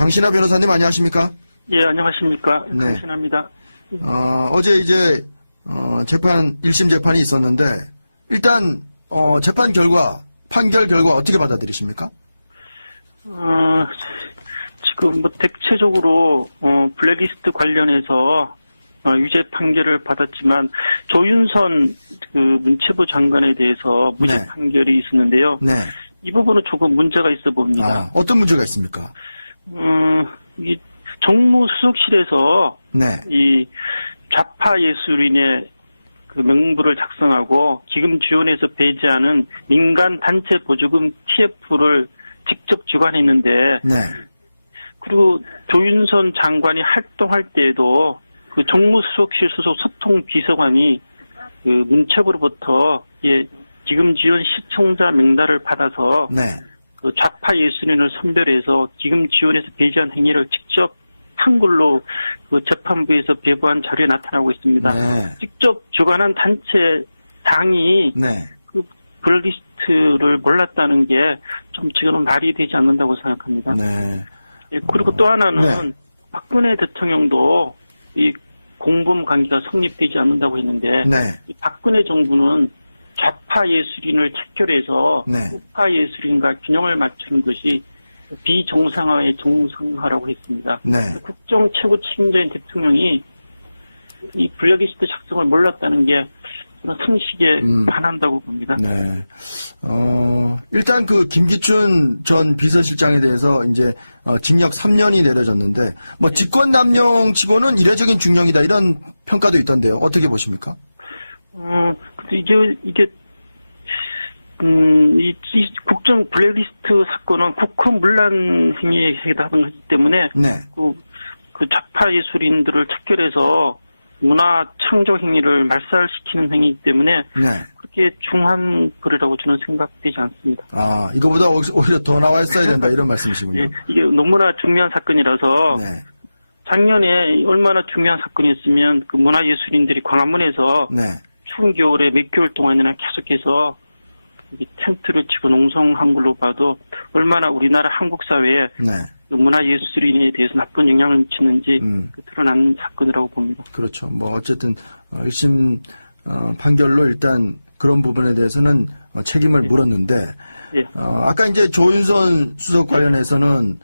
강신하 변호사님 안녕하십니까? 예, 안녕하십니까? 네. 강신하입니다. 어제 이제 1심 재판이 있었는데 일단 재판 결과, 판결 결과 어떻게 받아들이십니까? 지금 뭐 대체적으로 블랙리스트 관련해서 유죄 판결을 받았지만 조윤선 그 문체부 장관에 대해서 무죄 네. 판결이 있었는데요. 네. 이 부분은 조금 문제가 있어 봅니다. 어떤 문제가 있습니까? 이 정무수석실에서 네. 이 좌파 예술인의 그 명부를 작성하고 기금 지원에서 배제하는 민간 단체 보조금 TF를 직접 주관했는데, 네. 그리고 조윤선 장관이 활동할 때에도 그 정무수석실 소속 소통비서관이 그 문체부로부터 기금 지원 시청자 명단을 받아서 네. 그 좌파 예술인을 선별해서 기금 지원에서 배제한 행위를 직접 한 걸로 그 재판부에서 배부한 자료에 나타나고 있습니다. 네. 직접 주관한 단체 당이 네. 그 블랙리스트를 몰랐다는 게 좀 지금은 말이 되지 않는다고 생각합니다. 네. 예, 그리고 또 하나는 네. 박근혜 대통령도 이 공범 관계가 성립되지 않는다고 했는데, 네. 이 박근혜 정부는 좌파 예술인을 척결해서 네. 우파 예술인과 균형을 맞추는 것이 비정상화의 정상화라고 했습니다. 네. 국정 최고 책임자인 대통령이 이 블랙리스트 작성을 몰랐다는 게 저는 상식에 반한다고 봅니다. 네. 일단 그 김기춘 전 비서실장에 대해서 이제 징역 3년이 내려졌는데 뭐 직권남용 치고는 이례적인 중형이다 이런 평가도 있던데요. 어떻게 보십니까? 근데 이게 이 국정 블랙리스트 사건은 국허문란 행위에 해당하는 것이기 때문에 네. 그 좌파 예술인들을 척결해서 문화 창조 행위를 말살시키는 행위이기 때문에 네. 그렇게 중한 거라고 저는 생각되지 않습니다. 이거보다 오히려 더 나왔어야 된다 이런 말씀이시군요. 예, 이게 너무나 중요한 사건이라서 네. 작년에 얼마나 중요한 사건이었으면 그 문화예술인들이 광화문에서 네. 추운 겨울에 몇 개월 동안이나 계속해서 텐트를 치고 농성한 걸로 봐도 얼마나 우리나라 한국 사회에 네. 그 문화예술인에 대해서 나쁜 영향을 미치는지 드러난 사건이라고 봅니다. 그렇죠. 뭐 어쨌든 1심 판결로 일단 그런 부분에 대해서는 책임을 물었는데 예. 아까 이제 조윤선 수석 관련해서는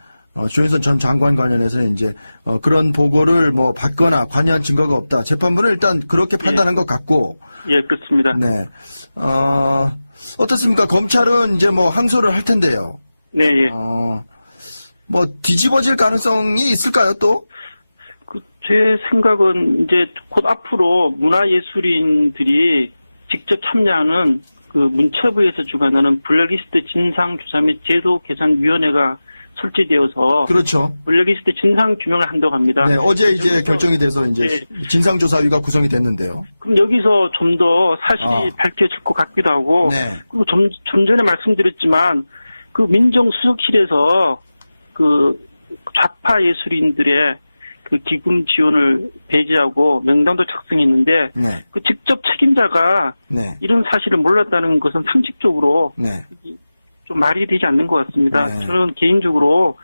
조윤선 전 장관 관련해서는 이제 그런 보고를 뭐 받거나 관여한 증거가 없다. 재판부는 일단 그렇게 판단한 것 같고. 예, 그렇습니다. 네. 어떻습니까? 검찰은 이제 뭐 항소를 할 텐데요. 네, 예. 뭐 뒤집어질 가능성이 있을까요, 또? 제 생각은 이제 곧 앞으로 문화예술인들이 직접 참여하는 그 문체부에서 주관하는 블랙리스트 진상조사 및 제도 개선위원회가 설치되어서 그렇죠. 블랙리스트 진상 규명을 한다고 합니다. 네, 어제 이제 결정이 돼서 이제 진상조사위가 구성이 됐는데요. 그럼 여기서 좀 더 사실이 밝혀질 것 같기도 하고, 네. 그리고 좀 전에 말씀드렸지만 그 민정수석실에서 그 좌파 예술인들의 그 기금 지원을 배제하고 명단도 작성했는데, 네. 그 직접 책임자가 네. 이런 사실을 몰랐다는 것은 상식적으로 네. 좀 말이 되지 않는 것 같습니다. 네. 저는 개인적으로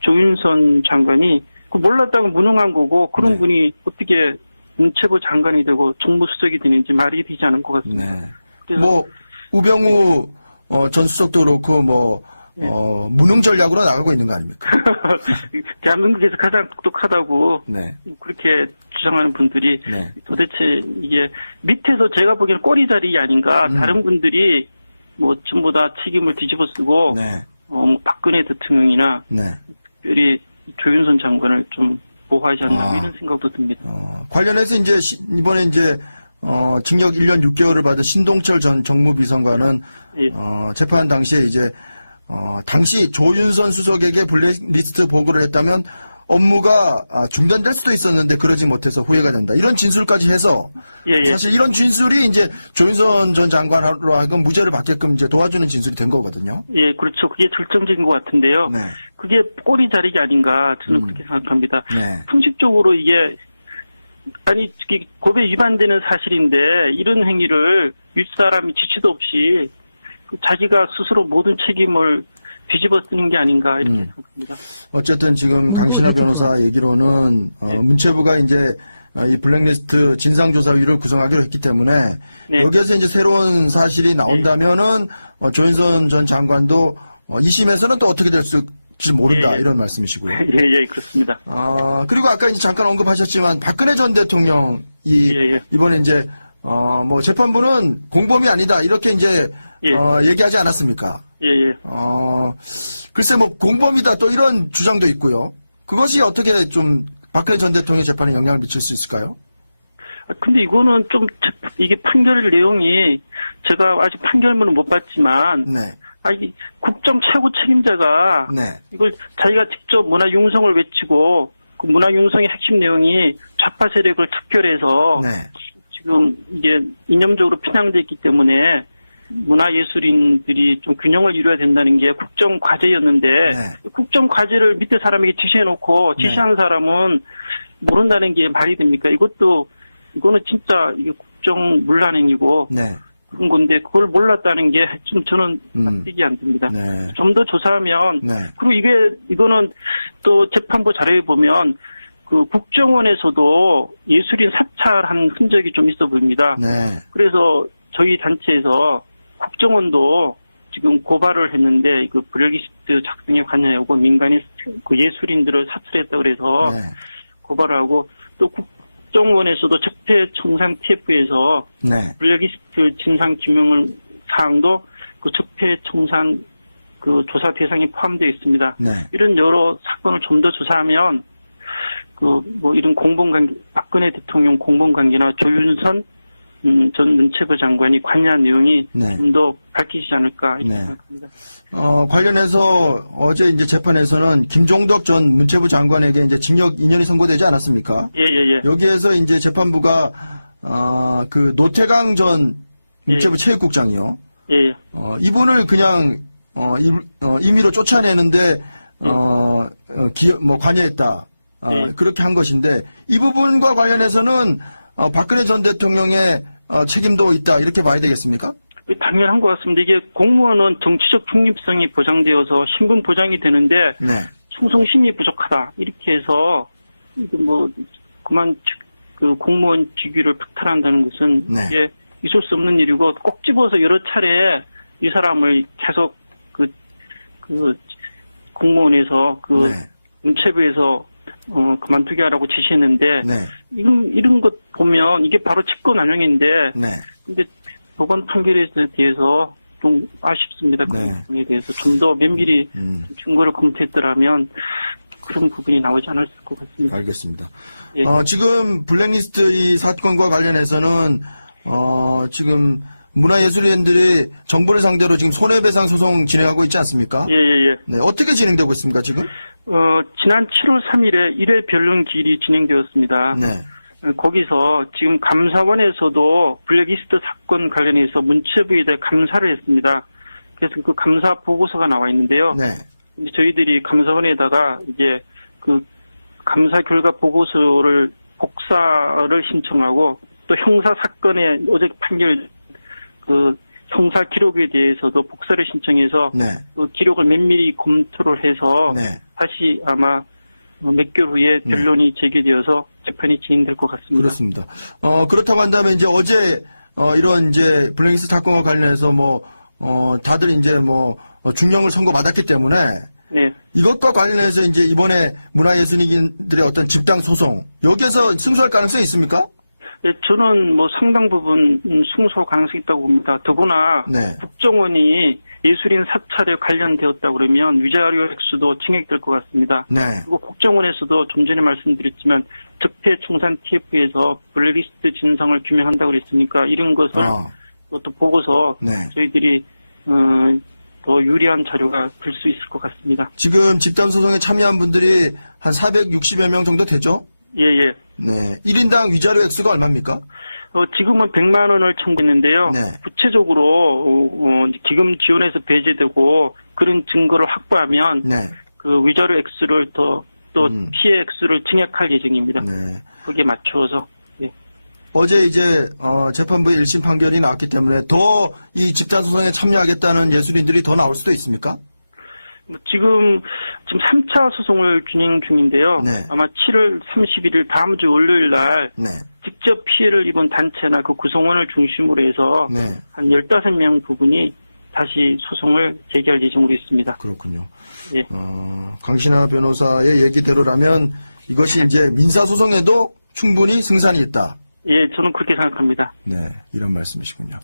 조윤선 장관이 그 몰랐다고 무능한 거고 그런 네. 분이 어떻게 문체부 장관이 되고 정무수석이 되는지 말이 되지 않은 것 같습니다. 네. 뭐 우병우 전 수석도 그렇고 뭐 무능 전략으로 나가고 있는 거 아닙니까? 대한민국에서 가장 똑똑하다고 네. 그렇게 주장하는 분들이 네. 도대체 이게 밑에서 제가 보기에는 꼬리자리 아닌가. 다른 분들이 뭐 전부 다 책임을 뒤집어 쓰고 네. 박근혜 대통령이나 네. 특별히 조윤선 장관을 좀 보호하지 않나 이런 생각도 듭니다. 관련해서 이제 이번에 이제 징역 1년 6개월을 받은 신동철 전 정무비서관은 예. 재판 당시에 이제 당시 조윤선 수석에게 블랙리스트 보고를 했다면 업무가 중단될 수도 있었는데 그러지 못해서 후회가 된다. 이런 진술까지 해서 예. 사실 이런 진술이 이제 조윤선 전 장관으로 하여금 무죄를 받게끔 이제 도와주는 진술이 된 거거든요. 예, 그렇죠. 그게 결정적인 것 같은데요. 네. 그게 꼬리 자리가 아닌가 저는 그렇게 생각합니다. 네. 상식적으로 이게 법에 위반되는 사실인데 이런 행위를 윗사람이 지시도 없이 자기가 스스로 모든 책임을 뒤집어 쓰는 게 아닌가 이렇게 생각합니다. 어쨌든 지금 강신하 변호사 얘기로는 문체부가 이제 이 블랙리스트 진상조사위를 구성하기로 했기 때문에 네. 여기에서 이제 새로운 사실이 나온다면은 조윤선 전 장관도 2심에서는 또 어떻게 될지 모른다 이런 말씀이시고요. 예, 그렇습니다. 그리고 아까 이제 잠깐 언급하셨지만 박근혜 전 대통령이 이번에 이제 뭐 재판부는 공범이 아니다 이렇게 이제 얘기하지 않았습니까? 예. 글쎄 뭐 공범이다 또 이런 주장도 있고요. 그것이 어떻게 좀 박근혜 전 대통령 재판에 영향을 미칠 수 있을까요? 근데 이거는 좀 이게 판결 내용이 제가 아직 판결문은 못 봤지만 네. 이 국정 최고 책임자가 네. 이걸 자기가 직접 문화 융성을 외치고 그 문화 융성의 핵심 내용이 좌파 세력을 특별해서 네. 지금 이게 이념적으로 편향돼 있기 때문에 문화예술인들이 좀 균형을 이루어야 된다는 게 국정 과제였는데 국정 과제를 밑에 사람에게 지시해놓고 지시한 사람은 모른다는 게 말이 됩니까? 이거는 진짜 이게 국정 문란행위고 그런 건데 그걸 몰랐다는 게 좀 저는 납득이 안 됩니다. 좀 더 조사하면 그리고 이거는 또 재판부 자료에 보면 그 국정원에서도 예술인 사찰한 흔적이 좀 있어 보입니다. 그래서 저희 단체에서 국정원도 지금 고발을 했는데 그 블랙리스트 작성에 관여하고 민간인 그 예술인들을 사찰했다 그래서 고발을 하고 또 국정원에서도 적폐청산 TF에서 블랙리스트 진상 규명 사항도 그 적폐청산 그 조사 대상에 포함되어 있습니다. 이런 여러 사건을 좀 더 조사하면 그 뭐 이런 공범관계 박근혜 대통령 공범관계나 조윤선 전 문체부 장관이 관여한 내용이 좀 더 밝히지 않을까 이렇게 생각합니다. 관련해서 어제 이제 재판에서는 김종덕 전 문체부 장관에게 이제 징역 2년이 선고되지 않았습니까? 예. 여기에서 이제 재판부가 그 노태강 전 문체부 체육국장이요. 이분을 그냥 임의로 쫓아내는데 뭐 관여했다. 그렇게 한 것인데 이 부분과 관련해서는 박근혜 전 대통령의 책임도 있다 이렇게 봐야 되겠습니까? 당연한 것 같습니다. 이게 공무원은 정치적 중립성이 보장되어서 신분 보장이 되는데 충성심이 부족하다 이렇게 해서 이거 뭐 그만 그 공무원 직위를 박탈한다는 것은 이게 있을 수 없는 일이고 꼭 집어서 여러 차례 이 사람을 계속 그 공무원에서 문체부에서 그만두게 하라고 지시했는데 이런 것 보면 이게 바로 직권남용인데 근데 법원 판결에 대해서 좀 아쉽습니다. 그 부분에 대해서 좀 더 면밀히 증거를 검토했더라면 그런 부분이 나오지 않았을 것 같습니다. 알겠습니다. 지금 블랙리스트 이 사건과 관련해서는 지금 문화예술인들이 정부를 상대로 지금 손해배상 소송 진행하고 있지 않습니까? 네, 어떻게 진행되고 있습니까, 지금? 지난 7월 3일에 1회 변론 기일이 진행되었습니다. 거기서 지금 감사원에서도 블랙리스트 사건 관련해서 문체부에 대해 감사를 했습니다. 그래서 그 감사 보고서가 나와 있는데요. 근데 저희들이 감사원에다가 이제 그 감사 결과 보고서를 복사를 신청하고 또 형사 사건의 어제 판결 그 형사 기록에 대해서도 복사를 신청해서 그 기록을 면밀히 검토를 해서 다시 아마 몇 개월 후에 변론이 재개되어서 재판이 진행될 것 같습니다. 그렇습니다. 그렇다고 한다면 이제 어제 이런 이제 블랙리스트 사건과 관련해서 다들 이제 중형을 선고받았기 때문에 이것과 관련해서 이제 이번에 문화예술인들의 어떤 집단 소송 여기에서 승소할 가능성이 있습니까? 저는 상당 부분 승소 가능성이 있다고 봅니다. 더구나 국정원이 예술인 사찰에 관련되었다 그러면 위자료 액수도 증액될 것 같습니다. 그리고 국정원에서도 좀 전에 말씀드렸지만 적폐청산 TF에서 블랙리스트 진상을 규명한다고 그랬으니까 이런 것을 또 보고서 저희들이 더 유리한 자료가 될 수 있을 것 같습니다. 지금 집단 소송에 참여한 분들이 한 460여 명 정도 되죠? 예. 1인당 위자료 액수가 얼마입니까? 지금은 100만 원을 청구했는데요. 구체적으로 기금 지원에서 배제되고 그런 증거를 확보하면 그 위자료 액수를 또 피해 액수를 증액할 예정입니다. 거기에 맞추어서. 어제 이제 재판부의 1심 판결이 나왔기 때문에 더 이 집단 소송에 참여하겠다는 예술인들이 더 나올 수도 있습니까? 지금 3차 소송을 진행 중인데요. 네. 아마 7월 31일 다음 주 월요일 날 네. 직접 피해를 입은 단체나 그 구성원을 중심으로 해서 네. 한 15명 부분이 다시 소송을 제기할 예정으로 있습니다. 그렇군요. 예. 강신하 변호사의 얘기대로라면 이것이 이제 민사소송에도 충분히 승산이 있다. 예, 저는 그렇게 생각합니다. 네, 이런 말씀이시군요.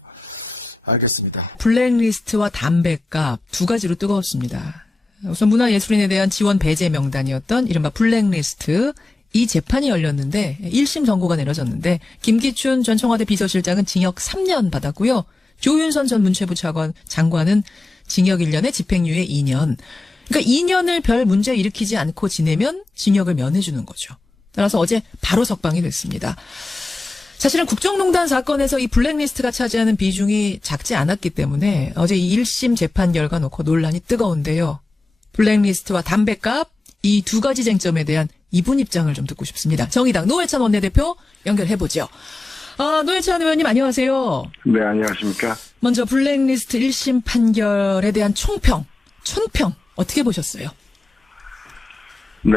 알겠습니다. 블랙리스트와 담뱃값 두 가지로 뜨거웠습니다. 우선 문화예술인에 대한 지원 배제 명단이었던 이른바 블랙리스트 이 재판이 열렸는데 1심 선고가 내려졌는데 김기춘 전 청와대 비서실장은 징역 3년 받았고요. 조윤선 전 문체부 장관은 징역 1년에 집행유예 2년. 그러니까 2년을 별 문제 일으키지 않고 지내면 징역을 면해주는 거죠. 따라서 어제 바로 석방이 됐습니다. 사실은 국정농단 사건에서 이 블랙리스트가 차지하는 비중이 작지 않았기 때문에 어제 이 1심 재판 결과 놓고 논란이 뜨거운데요. 블랙리스트와 담뱃값 이 두 가지 쟁점에 대한 이분 입장을 좀 듣고 싶습니다. 정의당 노회찬 원내대표 연결해보죠. 노회찬 의원님 안녕하세요. 네, 안녕하십니까. 먼저 블랙리스트 1심 판결에 대한 총평 어떻게 보셨어요? 네,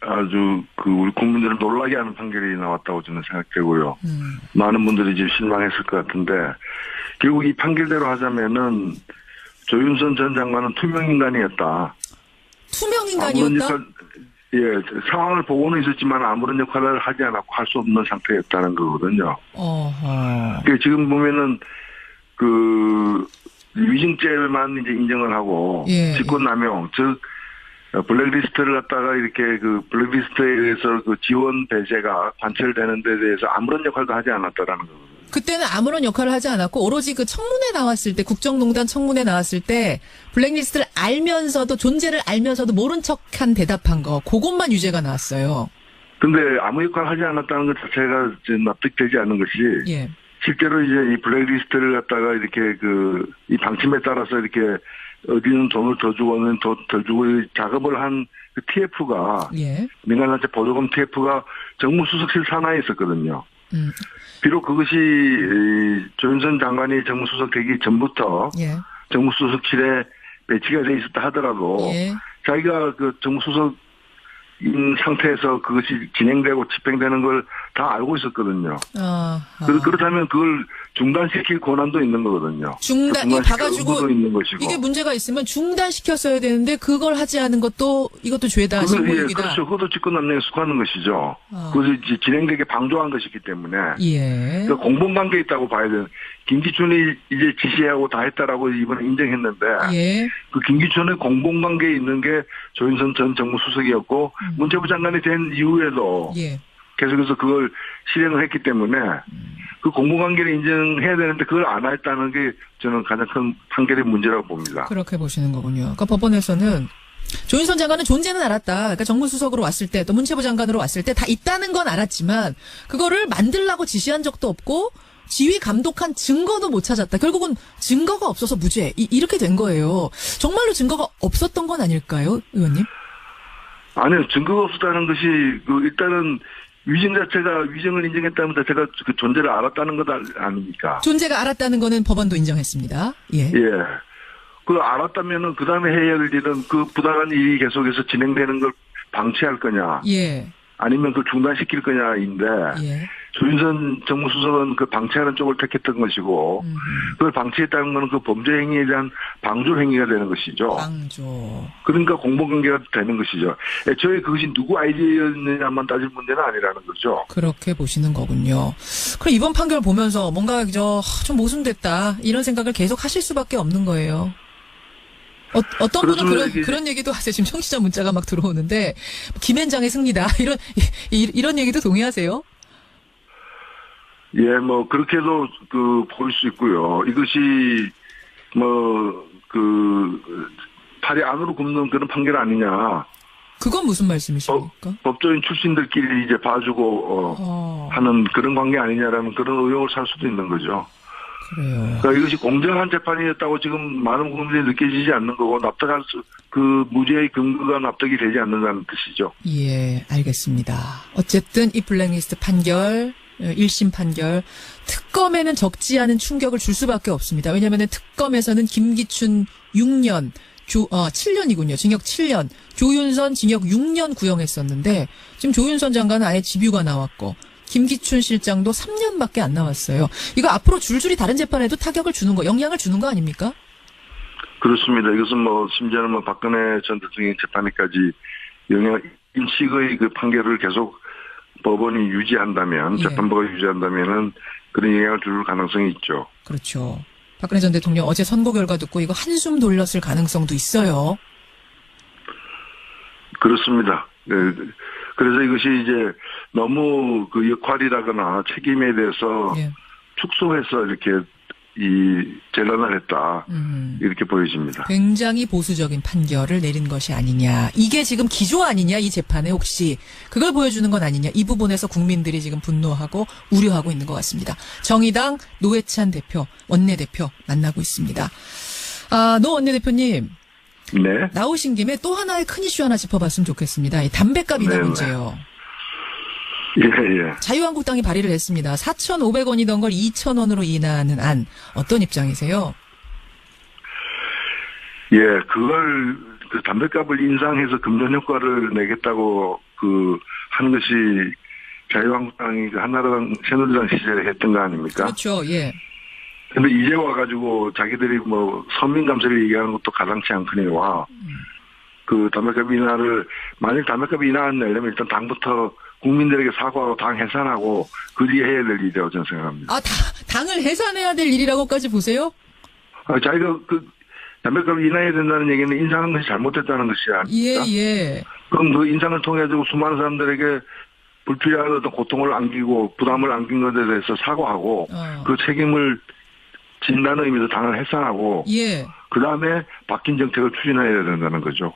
아주 우리 국민들을 놀라게 하는 판결이 나왔다고 저는 생각되고요. 많은 분들이 지금 실망했을 것 같은데 결국 이 판결대로 하자면은 조윤선 전 장관은 투명인간이었다. 투명인간이었다? 예, 상황을 보고는 있었지만 아무런 역할을 하지 않았고 할 수 없는 상태였다는 거거든요. 어허. 지금 보면은 위증죄만 이제 인정을 하고 예. 직권남용 즉 블랙리스트를 갖다가 이렇게 블랙리스트에 의해서 지원 배제가 관철되는 데 대해서 아무런 역할도 하지 않았다라는 거거든요. 그때는 아무런 역할을 하지 않았고 오로지 그 청문회 나왔을 때 국정농단 청문회 나왔을 때 블랙리스트를 알면서도 존재를 알면서도 모른 척한 대답한 거 그것만 유죄가 나왔어요. 근데 아무 역할을 하지 않았다는 것 자체가 이제 납득되지 않는 것이 예. 실제로 이제 이 블랙리스트를 갖다가 이렇게 이 방침에 따라서 이렇게 어디는 돈을 더 주고 어디는 더 주고 작업을 한 그 TF가 예. 민간단체 보조금 TF가 정무수석실 산하에 있었거든요. 비록 그것이 조윤선 장관이 정무수석 되기 전부터 예. 정무수석실에 배치가 돼 있었다 하더라도 예. 자기가 정무수석인 상태에서 그것이 진행되고 집행되는 걸 다 알고 있었거든요. 그렇다면 그걸 중단시킬 권한도 있는 거거든요. 이 봐가지고 의무도 있는 것이고. 이게 문제가 있으면 중단시켰어야 되는데 그걸 하지 않은 것도 이것도 죄다 신고유기다. 그렇죠. 그것도 직권남용에 속하는 것이죠. 그것이 진행되게 방조한 것이기 때문에. 예. 그러니까 공범관계에 있다고 봐야 되는. 김기춘이 이제 지시하고 다 했다라고 이번에 인정했는데. 예. 그 김기춘의 공범관계에 있는 게 조윤선 전 정무수석이었고 문체부 장관이 된 이후에도. 예. 계속해서 그걸 실행을 했기 때문에 그 공범관계를 인정해야 되는데 그걸 안 했다는 게 저는 가장 큰 판결의 문제라고 봅니다. 그렇게 보시는 거군요. 그러니까 법원에서는 조윤선 장관은 존재는 알았다. 그러니까 정무수석으로 왔을 때 또 문체부 장관으로 왔을 때 다 있다는 건 알았지만 그거를 만들라고 지시한 적도 없고 지휘 감독한 증거도 못 찾았다. 결국은 증거가 없어서 무죄. 이렇게 된 거예요. 정말로 증거가 없었던 건 아닐까요, 의원님? 아니요. 증거가 없었다는 것이 일단은 위증을 인정했다는 자체가 그 존재를 알았다는 것 아닙니까? 존재가 알았다는 거는 법원도 인정했습니다. 예. 예. 알았다면은 그 다음에 해야 할 일은 그 부당한 일이 계속해서 진행되는 걸 방치할 거냐. 예. 아니면 그걸 중단시킬 거냐인데. 예. 조윤선 정무수석은 그 방치하는 쪽을 택했던 것이고, 그걸 방치했다는 것은 그 범죄 행위에 대한 방조 행위가 되는 것이죠. 방조. 그러니까 공범관계가 되는 것이죠. 애초에 그것이 누구 아이디어였느냐만 따질 문제는 아니라는 거죠. 그렇게 보시는 거군요. 그럼 이번 판결 보면서 뭔가 좀 모순됐다 이런 생각을 계속 하실 수밖에 없는 거예요. 어떤 분은 그런 얘기도 하세요. 지금 청취자 문자가 막 들어오는데 김앤장의 승리다 이런 얘기도 동의하세요? 예, 그렇게도 볼 수 있고요. 이것이 팔이 안으로 굽는 그런 판결 아니냐. 그건 무슨 말씀이십니까? 법조인 출신들끼리 이제 봐주고 하는 그런 관계 아니냐라는 그런 의혹을 살 수도 있는 거죠. 그래요. 그러니까 이것이 공정한 재판이었다고 지금 많은 국민들이 느껴지지 않는 거고 그 무죄의 근거가 납득이 되지 않는다는 뜻이죠. 예, 알겠습니다. 어쨌든 이 블랙리스트 판결 1심 판결 특검에는 적지 않은 충격을 줄 수밖에 없습니다. 왜냐하면 특검에서는 김기춘 6년 7년이군요. 징역 7년. 조윤선 징역 6년 구형했었는데 지금 조윤선 장관은 아예 집유가 나왔고 김기춘 실장도 3년밖에 안 나왔어요. 이거 앞으로 줄줄이 다른 재판에도 타격을 주는 거, 영향을 주는 거 아닙니까? 그렇습니다. 이것은 뭐 심지어는 뭐 박근혜 전 대통령 재판에까지 영향 인식의 그 판결을 계속 법원이 유지한다면, 예. 재판부가 유지한다면은 그런 영향을 줄 가능성이 있죠. 그렇죠. 박근혜 전 대통령 어제 선고 결과 듣고 이거 한숨 돌렸을 가능성도 있어요. 그렇습니다. 네. 그래서 이것이 이제 너무 그 역할이라거나 책임에 대해서 예. 축소해서 이렇게 이 재단을 했다. 이렇게 보여집니다. 굉장히 보수적인 판결을 내린 것이 아니냐. 이게 지금 기조 아니냐, 이 재판에 혹시. 그걸 보여주는 건 아니냐. 이 부분에서 국민들이 지금 분노하고 우려하고 있는 것 같습니다. 정의당 노회찬 대표, 원내대표 만나고 있습니다. 노 원내대표님. 네. 나오신 김에 또 하나의 큰 이슈 하나 짚어봤으면 좋겠습니다. 이 담배값 인하 네네. 문제요. 예, 예. 자유한국당이 발의를 했습니다. 4,500원이던 걸 2,000원으로 인하하는 안. 어떤 입장이세요? 예, 그걸, 그 담배값을 인상해서 금전 효과를 내겠다고 그 하는 것이 자유한국당이 그 한나라당, 새누리당 시절에 했던 거 아닙니까? 그렇죠, 예. 근데 이제 와가지고 자기들이 뭐 서민 감세를 얘기하는 것도 가당치 않거니와 그 담배값 인하를, 만약 담배값 인하를 내려면 일단 당부터 국민들에게 사과하고 당 해산하고 그 뒤에 해야 될 일이라고 저는 생각합니다. 당을 해산해야 될 일이라고까지 보세요? 자기가 그 담배값 인하해야 된다는 얘기는 인상한 것이 잘못됐다는 것이 아닙니까? 예, 예. 그럼 그 인상을 통해 가지고 수많은 사람들에게 불필요한 어떤 고통을 안기고 부담을 안긴 것에 대해서 사과하고 그 책임을 진다는 의미에서 당을 해산하고 예. 그 다음에 바뀐 정책을 추진해야 된다는 거죠.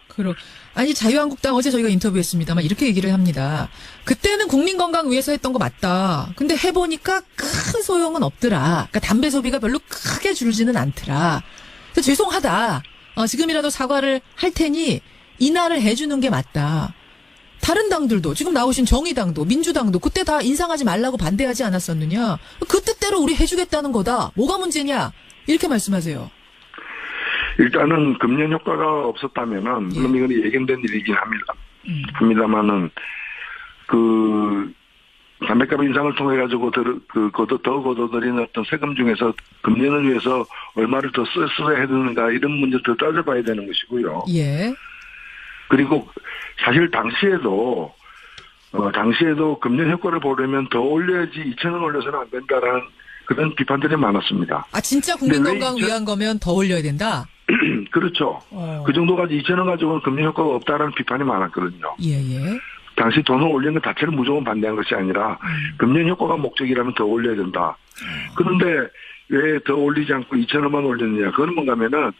아니, 자유한국당 어제 저희가 인터뷰했습니다만 이렇게 얘기를 합니다. 그때는 국민건강 위해서 했던 거 맞다. 근데 해보니까 큰 소용은 없더라. 그러니까 담배 소비가 별로 크게 줄지는 않더라. 그래서 죄송하다. 지금이라도 사과를 할 테니 인하를 해주는 게 맞다. 다른 당들도 지금 나오신 정의당도 민주당도 그때 다 인상하지 말라고 반대하지 않았었느냐. 그 뜻대로 우리 해주겠다는 거다. 뭐가 문제냐. 이렇게 말씀하세요. 일단은 금년 효과가 없었다면은 물론 이건 예견된 일이긴 합니다만은 그 담배값 인상을 통해 가지고 더 걷어들이는 어떤 세금 중에서 금년을 위해서 얼마를 더 써야 되는가 이런 문제를 따져봐야 되는 것이고요. 예. 그리고 사실 당시에도 금년 효과를 보려면 더 올려야지 2,000원 올려서는 안 된다라는 그런 비판들이 많았습니다. 진짜 국민건강 위한 거면 더 올려야 된다? 그렇죠. 그 정도까지 2,000원 가지고는 금년 효과가 없다라는 비판이 많았거든요. 예. 당시 돈을 올리는 것 자체를 무조건 반대한 것이 아니라 금년 효과가 목적이라면 더 올려야 된다. 그런데 왜 더 올리지 않고 2,000원만 올렸느냐. 그건 뭔가 하면은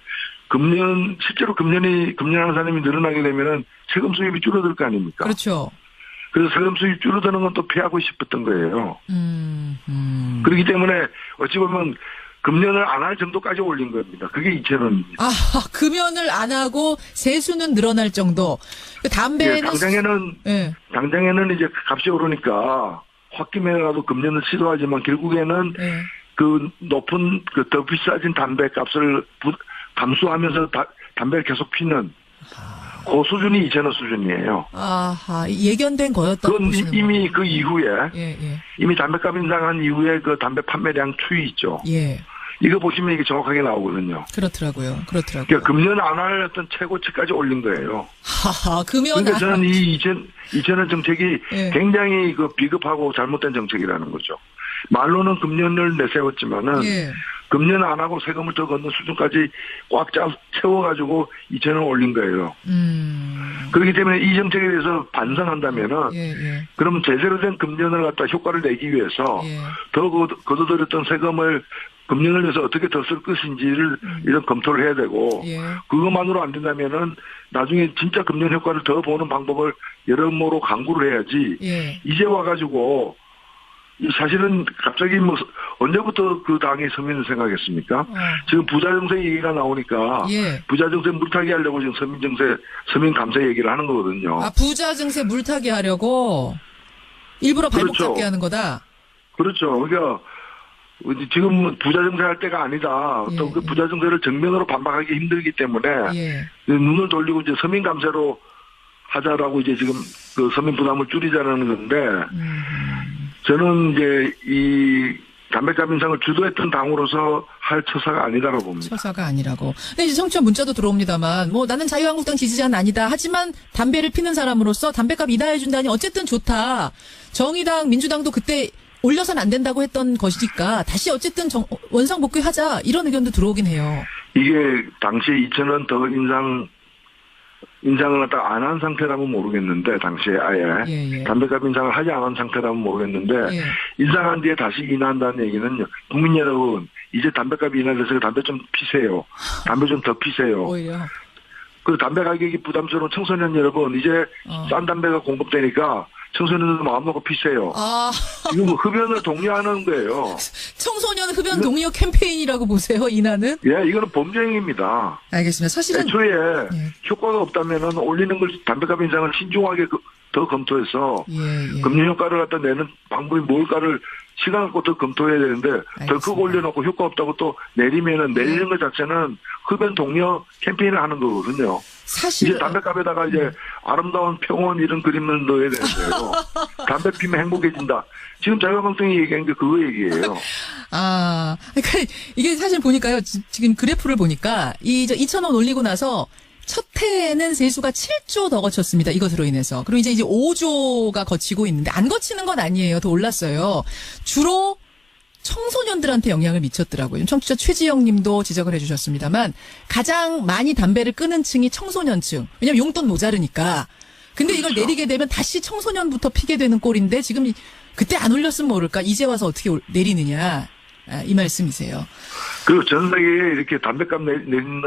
실제로 금년하는 사람이 늘어나게 되면은 세금 수입이 줄어들 거 아닙니까? 그렇죠. 그래서 세금 수입 줄어드는 건 또 피하고 싶었던 거예요. 그렇기 때문에 어찌 보면 금년을 안 할 정도까지 올린 겁니다. 그게 2,000원입니다. 금연을 안 하고 세수는 늘어날 정도. 담배는 당장에는 이제 값이 오르니까 홧김에라도 금년을 시도하지만 결국에는 그 높은 더 비싸진 담배 값을 감수하면서 담배를 계속 피는 그 수준이 2,000원 수준이에요. 예견된 거였다고 그건 보시는 이미 거예요. 그 이후에 이미 담배값 인상한 이후에 그 담배 판매량 추이 있죠. 예. 이거 보시면 이게 정확하게 나오거든요. 그렇더라고요. 그러니까 금년 안 할 어떤 최고치까지 올린 거예요. 금연 그러니까 저는 이 2,000원 정책이 굉장히 그 비겁하고 잘못된 정책이라는 거죠. 말로는 금년을 내세웠지만은 금년 안 하고 세금을 더 걷는 수준까지 꽉 채워가지고 2,000원 올린 거예요. 그렇기 때문에 이 정책에 대해서 반성한다면은 그러면 제대로 된 금년을 갖다 효과를 내기 위해서 더 걷어들였던 세금을 금년을 위해서 어떻게 더 쓸 것인지를 이런 검토를 해야 되고 그것만으로 안 된다면은 나중에 진짜 금년 효과를 더 보는 방법을 여러모로 강구를 해야지 이제 와가지고 사실은 갑자기 언제부터 그 당이 서민을 생각했습니까? 지금 부자정세 얘기가 나오니까 부자정세 물타기 하려고 지금 서민 감세 얘기를 하는 거거든요. 부자정세 물타기 하려고 일부러 발목 잡게 하는 거다? 그렇죠. 그러니까 지금 부자 증세할 때가 아니다. 예, 또 그 부자 증세를 정면으로 반박하기 힘들기 때문에 눈을 돌리고 이제 서민 감세로 하자라고 이제 지금 그 서민 부담을 줄이자라는 건데 저는 이제 이 담배값 인상을 주도했던 당으로서 할 처사가 아니다라고 봅니다. 처사가 아니라고. 근데 이제 청취자 문자도 들어옵니다만, 뭐 나는 자유한국당 지지자는 아니다. 하지만 담배를 피는 사람으로서 담배값 인하해준다니 어쨌든 좋다. 정의당, 민주당도 그때 올려서는 안 된다고 했던 것이니까 다시 어쨌든 원상복귀하자. 이런 의견도 들어오긴 해요. 이게 당시에 2,000원 더 인상을 갖다가 안 한 상태라면 모르겠는데, 당시에 아예. 담배값 인상을 하지 않은 상태라면 모르겠는데, 인상한 뒤에 다시 인하한다는 얘기는, 국민 여러분, 이제 담배값이 인하돼서 담배 좀 피세요. 담배 좀 더 피세요. 오히려. 그 담배 가격이 부담스러운 청소년 여러분, 이제 싼 담배가 공급되니까 청소년들 마음 먹고 피세요. 지금 흡연을 독려하는 거예요. 청소년 흡연 독려 캠페인이라고 보세요, 인하는? 예, 이거는 범죄행위입니다. 알겠습니다. 사실은. 애초에 효과가 없다면은 올리는 걸 담배값 인상을 신중하게 더 검토해서 금리 효과를 갖다 내는 방법이 뭘까를 시간 갖고 더 검토해야 되는데 더 크게 올려놓고 효과 없다고 또 내리면은 내리는 것 자체는 흡연 독려 캠페인을 하는 거거든요. 사실 이제 담배값에다가 이제 아름다운 평온 이런 그림을 넣어야 되는데요. 담배 피면 행복해진다. 지금 자유한국당이 얘기한 게 그거 얘기예요. 그러니까 이게 사실 보니까요. 지금 그래프를 보니까 2,000원 올리고 나서 첫 해에는 세수가 7조 더 거쳤습니다. 이것으로 인해서. 그리고 이제 5조가 거치고 있는데 안 거치는 건 아니에요. 더 올랐어요. 주로 청소년들한테 영향을 미쳤더라고요. 청취자 최지영 님도 지적을 해주셨습니다만 가장 많이 담배를 끊은 층이 청소년층. 왜냐면 용돈 모자르니까. 근데 이걸 내리게 되면 다시 청소년부터 피게 되는 꼴인데 지금 그때 안 올렸으면 모를까. 이제 와서 어떻게 내리느냐. 이 말씀이세요. 그리고 전 세계에 이렇게 담배값 내리는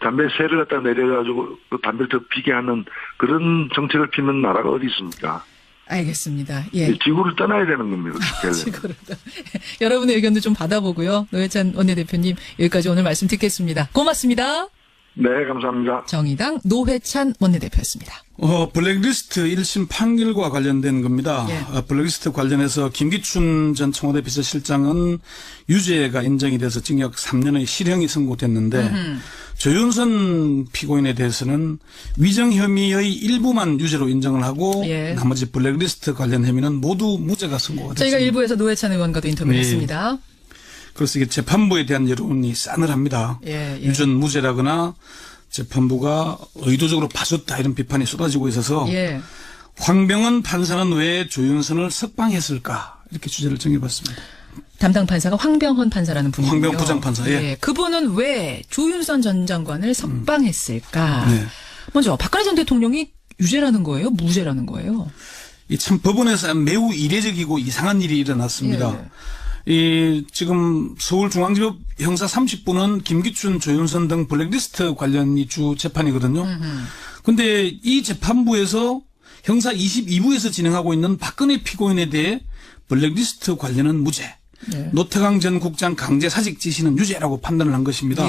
담배세를 갖다 내려가지고 담배를 더 피게 하는 그런 정책을 피는 나라가 어디 있습니까? 알겠습니다. 지구를 떠나야 되는 겁니다. 지구를 여러분의 의견도 좀 받아보고요. 노회찬 원내대표님 여기까지 오늘 말씀 듣겠습니다. 고맙습니다. 네, 감사합니다. 정의당 노회찬 원내대표였습니다. 블랙리스트 1심 판결과 관련된 겁니다. 블랙리스트 관련해서 김기춘 전 청와대 비서실장은 유죄가 인정이 돼서 징역 3년의 실형이 선고됐는데 조윤선 피고인에 대해서는 위정 혐의의 일부만 유죄로 인정을 하고 나머지 블랙리스트 관련 혐의는 모두 무죄가 선고가 됐습니다. 저희가 일부에서 노회찬 의원과도 인터뷰를 했습니다. 그래서 이게 재판부에 대한 여론이 싸늘합니다. 유전 무죄라거나 재판부가 의도적으로 봐줬다 이런 비판이 쏟아지고 있어서 황병헌 판사는 왜 조윤선을 석방했을까 이렇게 주제를 정해봤습니다. 담당 판사가 황병헌 판사라는 분이고요. 황병헌 부장판사. 그분은 왜 조윤선 전 장관을 석방했을까? 먼저 박근혜 전 대통령이 유죄라는 거예요? 무죄라는 거예요? 이 참 법원에서 매우 이례적이고 이상한 일이 일어났습니다. 지금 서울중앙지법 형사 30부는 김기춘, 조윤선 등 블랙리스트 관련이 주 재판이거든요. 근데 이 재판부에서 형사 22부에서 진행하고 있는 박근혜 피고인에 대해 블랙리스트 관련은 무죄. 노태강 전 국장 강제 사직 지시는 유죄라고 판단을 한 것입니다.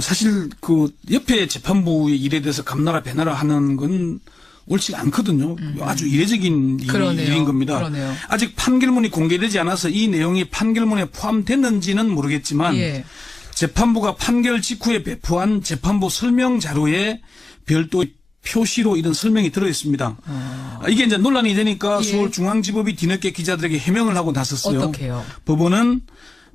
사실 그 옆에 재판부의 일에 대해서 감나라 배나라 하는 건 옳지 않거든요. 아주 이례적인 일인 겁니다. 그러네요. 아직 판결문이 공개되지 않아서 이 내용이 판결문에 포함됐는지는 모르겠지만 재판부가 판결 직후에 배포한 재판부 설명 자료에 별도 표시로 이런 설명이 들어있습니다. 이게 이제 논란이 되니까 서울중앙지법이 뒤늦게 기자들에게 해명을 하고 나섰어요. 어떻게요? 법원은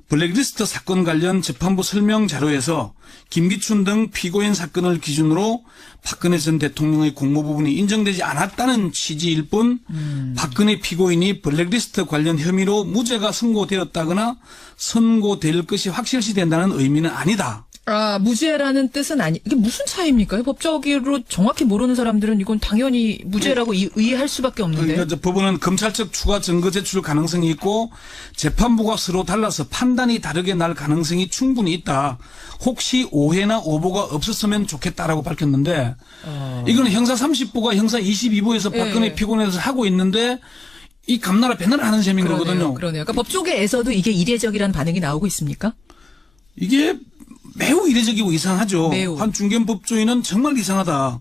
블랙리스트 사건 관련 재판부 설명 자료에서 김기춘 등 피고인 사건을 기준으로 박근혜 전 대통령의 공모 부분이 인정되지 않았다는 취지일 뿐 박근혜 피고인이 블랙리스트 관련 혐의로 무죄가 선고되었다거나 선고될 것이 확실시 된다는 의미는 아니다. 무죄라는 뜻은 이게 무슨 차이입니까? 법적으로 정확히 모르는 사람들은 이건 당연히 무죄라고 이해할 수밖에 없는데. 그러니까 법원은 검찰 측 추가 증거 제출 가능성이 있고 재판부가 서로 달라서 판단이 다르게 날 가능성이 충분히 있다. 혹시 오해나 오보가 없었으면 좋겠다라고 밝혔는데 이거는 형사 30부가 형사 22부에서 박근혜 피고인에서 하고 있는데 이 감나라 배나라 하는 셈인 거거든요. 그러네요. 그러니까 법조계에서도 이게 이례적이라는 반응이 나오고 있습니까? 이게 매우 이례적이고 이상하죠. 한 중견 법조인은 정말 이상하다.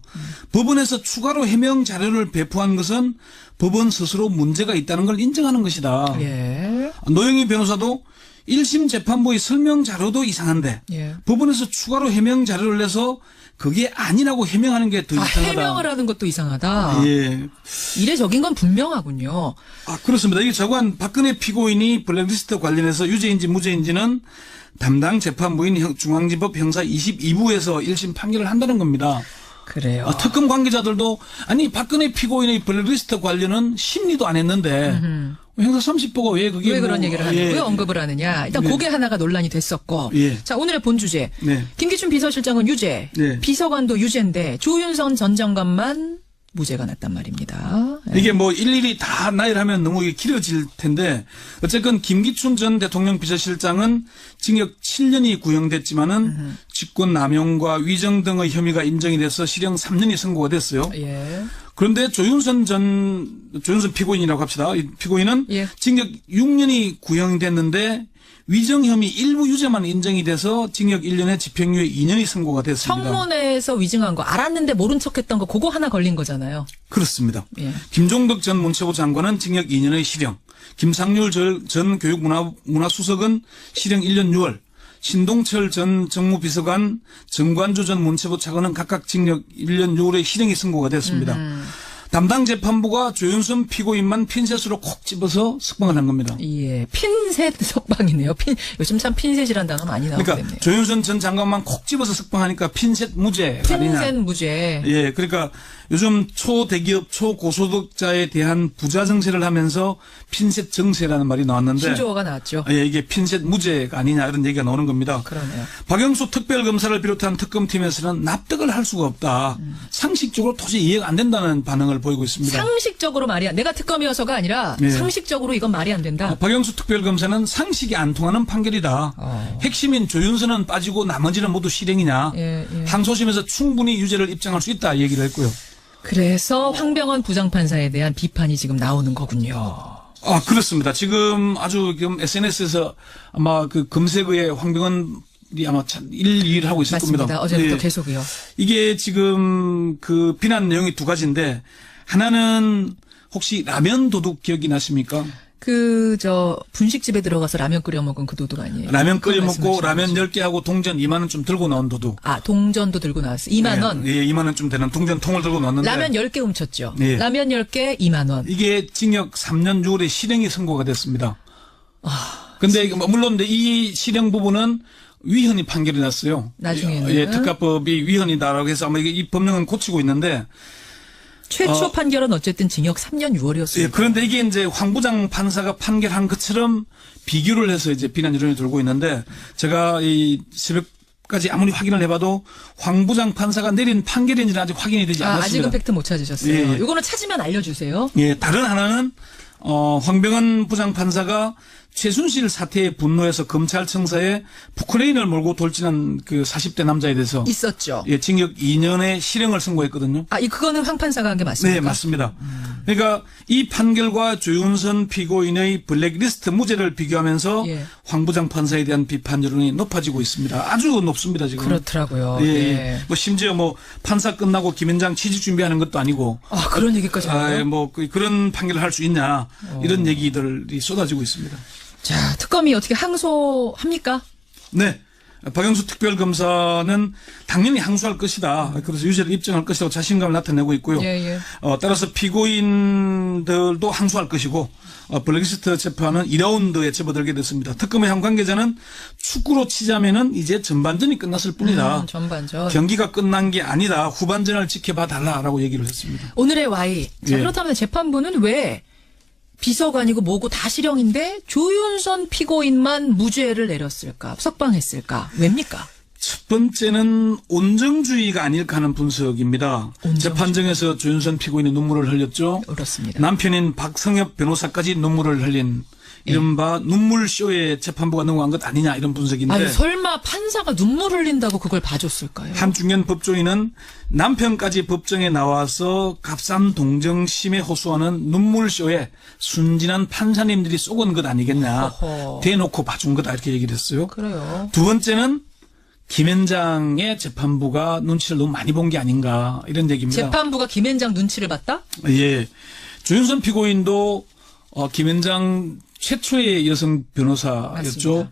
법원에서 추가로 해명 자료를 배포한 것은 법원 스스로 문제가 있다는 걸 인정하는 것이다. 노영희 변호사도 1심 재판부의 설명 자료도 이상한데 예. 법원에서 추가로 해명 자료를 내서 그게 아니라고 해명하는 게 더 이상하다. 해명을 하는 것도 이상하다. 예. 이례적인 건 분명하군요. 그렇습니다. 이게 저관 박근혜 피고인이 블랙리스트 관련해서 유죄인지 무죄인지는 담당 재판부인 중앙지법 형사 22부에서 1심 판결을 한다는 겁니다. 그래요. 특검 관계자들도 아니 박근혜 피고인의 블랙리스트 관련은 심리도 안 했는데 형사 30부가 왜 그게 왜 그런 얘기를 하냐? 왜 언급을 하느냐? 일단 네. 그게 하나가 논란이 됐었고. 예. 자, 오늘의 본 주제. 네. 김기춘 비서실장은 유죄, 네. 비서관도 유죄인데 조윤선 전 장관만 무죄가 났단 말입니다. 예. 이게 뭐 일일이 다 나열하면 너무 이게 길어질 텐데 어쨌건 김기춘 전 대통령 비서실장은 징역 7년이 구형됐지만은 직권 남용과 위정 등의 혐의가 인정이 돼서 실형 3년이 선고가 됐어요. 예. 그런데 조윤선 피고인이라고 합시다. 이 피고인은 예. 징역 6년이 구형됐는데 위정 혐의 일부 유죄만 인정이 돼서 징역 1년에 집행유예 2년이 선고가 됐습니다. 청문회에서 위증한 거 알았는데 모른 척했던 거 그거 하나 걸린 거잖아요. 그렇습니다. 예. 김종덕 전 문체부 장관은 징역 2년의 실형, 김상률 전 교육문화수석은 실형 1년 6월, 신동철 전 정무비서관, 정관조 전 문체부 차관은 각각 징역 1년 6월의 실형이 선고가 됐습니다. 담당 재판부가 조윤선 피고인만 핀셋으로 콕 집어서 석방을 한 겁니다. 예. 핀셋 석방이네요. 요즘 참 핀셋이란 단어 많이 나오고 그러니까 있네요. 조윤선 전 장관만 콕 집어서 석방하니까 핀셋 무죄 아니냐. 핀셋 무죄. 예, 그러니까 요즘 초대기업, 초고소득자에 대한 부자 정세를 하면서 핀셋 정세라는 말이 나왔는데 신조어가 나왔죠. 예, 이게 핀셋 무죄가 아니냐 이런 얘기가 나오는 겁니다. 그러네요. 박영수 특별검사를 비롯한 특검팀에서는 납득을 할 수가 없다. 상식적으로 도저히 이해가 안 된다는 반응을 보이고 있습니다. 상식적으로 말이 내가 특검이어서가 아니라 예. 상식적으로 이건 말이 안 된다. 박영수 특별검사는 상식이 안 통하는 판결이다. 핵심인 조윤선은 빠지고 나머지는 모두 실형이냐. 예, 예. 항소심에서 충분히 유죄를 입증할 수 있다 얘기를 했고요. 그래서 황병원 부장판사에 대한 비판이 지금 나오는 거군요. 그렇습니다. 지금 아주 지금 SNS에서 아마 그 검색어에 황병원이 아마 1, 2위를 하고 있을 맞습니다. 겁니다. 어제부터 네. 계속이요. 이게 지금 그 비난 내용이 두 가지인데 하나는 혹시 라면 도둑 기억이 나십니까? 분식집에 들어가서 라면 끓여 먹은 그 도둑 아니에요? 라면 끓여 먹고 말씀하시는 라면 거죠. 10개 하고 동전 2만 원 좀 들고 나온 도둑. 동전도 들고 나왔어요. 2만 원. 예, 2만 원 좀 되는 동전 통을 들고 나왔는데 라면 10개 훔쳤죠. 예. 라면 10개 2만 원. 이게 징역 3년 6월에 실형이 선고가 됐습니다. 근데 물론 이 실형 부분은 위헌이 판결이 났어요. 나중에는. 예, 특가법이 위헌이다라고 해서 아마 이 법령은 고치고 있는데 최초 판결은 어쨌든 징역 3년 6월이었습니다. 예, 그런데 이게 이제 황 부장 판사가 판결한 것처럼 비교를 해서 이제 비난 여론이 돌고 있는데 제가 이 새벽까지 아무리 확인을 해봐도 황 부장 판사가 내린 판결인지는 아직 확인이 되지 않았습니다. 아직은 팩트 못 찾으셨어요. 예, 예. 이거는 찾으면 알려주세요. 예, 다른 하나는 황병원 부장 판사가 최순실 사태에 분노해서 검찰청사에 포크레인을 몰고 돌진한 그 40대 남자에 대해서 있었죠. 예, 징역 2년의 실형을 선고했거든요. 그거는 황 판사가 한 게 맞습니까? 네, 맞습니다. 그러니까 이 판결과 조윤선 피고인의 블랙리스트 무죄를 비교하면서 예. 황 부장 판사에 대한 비판 여론이 높아지고 있습니다. 아주 높습니다, 지금. 그렇더라고요. 예, 예. 예. 뭐 심지어 뭐 판사 끝나고 김현장 취직 준비하는 것도 아니고 그런 얘기까지 나와요? 뭐 그런 판결을 할 수 있냐 이런 얘기들이 쏟아지고 있습니다. 자, 특검이 어떻게 항소합니까? 네. 박영수 특별검사는 당연히 항소할 것이다. 그래서 유죄를 입증할 것이라고 자신감을 나타내고 있고요. 예, 예. 따라서 피고인들도 항소할 것이고 블랙리스트 재판은 2라운드에 접어들게 됐습니다. 특검의 한 관계자는 축구로 치자면은 이제 전반전이 끝났을 뿐이다. 전반전. 경기가 끝난 게 아니다. 후반전을 지켜봐 달라라고 얘기를 했습니다. 오늘의 Y. 자, 예. 그렇다면 재판부는 왜 비서관이고 뭐고 다 실형인데 조윤선 피고인만 무죄를 내렸을까? 석방했을까? 왜입니까? 첫 번째는 온정주의가 아닐까 하는 분석입니다. 온정주의. 재판정에서 조윤선 피고인이 눈물을 흘렸죠. 그렇습니다. 남편인 박성엽 변호사까지 눈물을 흘린 이른바 눈물쇼에 재판부가 넘어간 것 아니냐 이런 분석인데 설마 판사가 눈물 흘린다고 그걸 봐줬을까요? 한 중견 법조인은 남편까지 법정에 나와서 값싼 동정심에 호소하는 눈물쇼에 순진한 판사님들이 쏘은 것 아니겠냐. 어허. 대놓고 봐준 거다 이렇게 얘기를 했어요. 그래요. 두 번째는 김현장의 재판부가 눈치를 너무 많이 본 게 아닌가 이런 얘기입니다. 재판부가 김현장 눈치를 봤다? 예. 조윤선 피고인도 김현장 최초의 여성 변호사였죠. 맞습니다.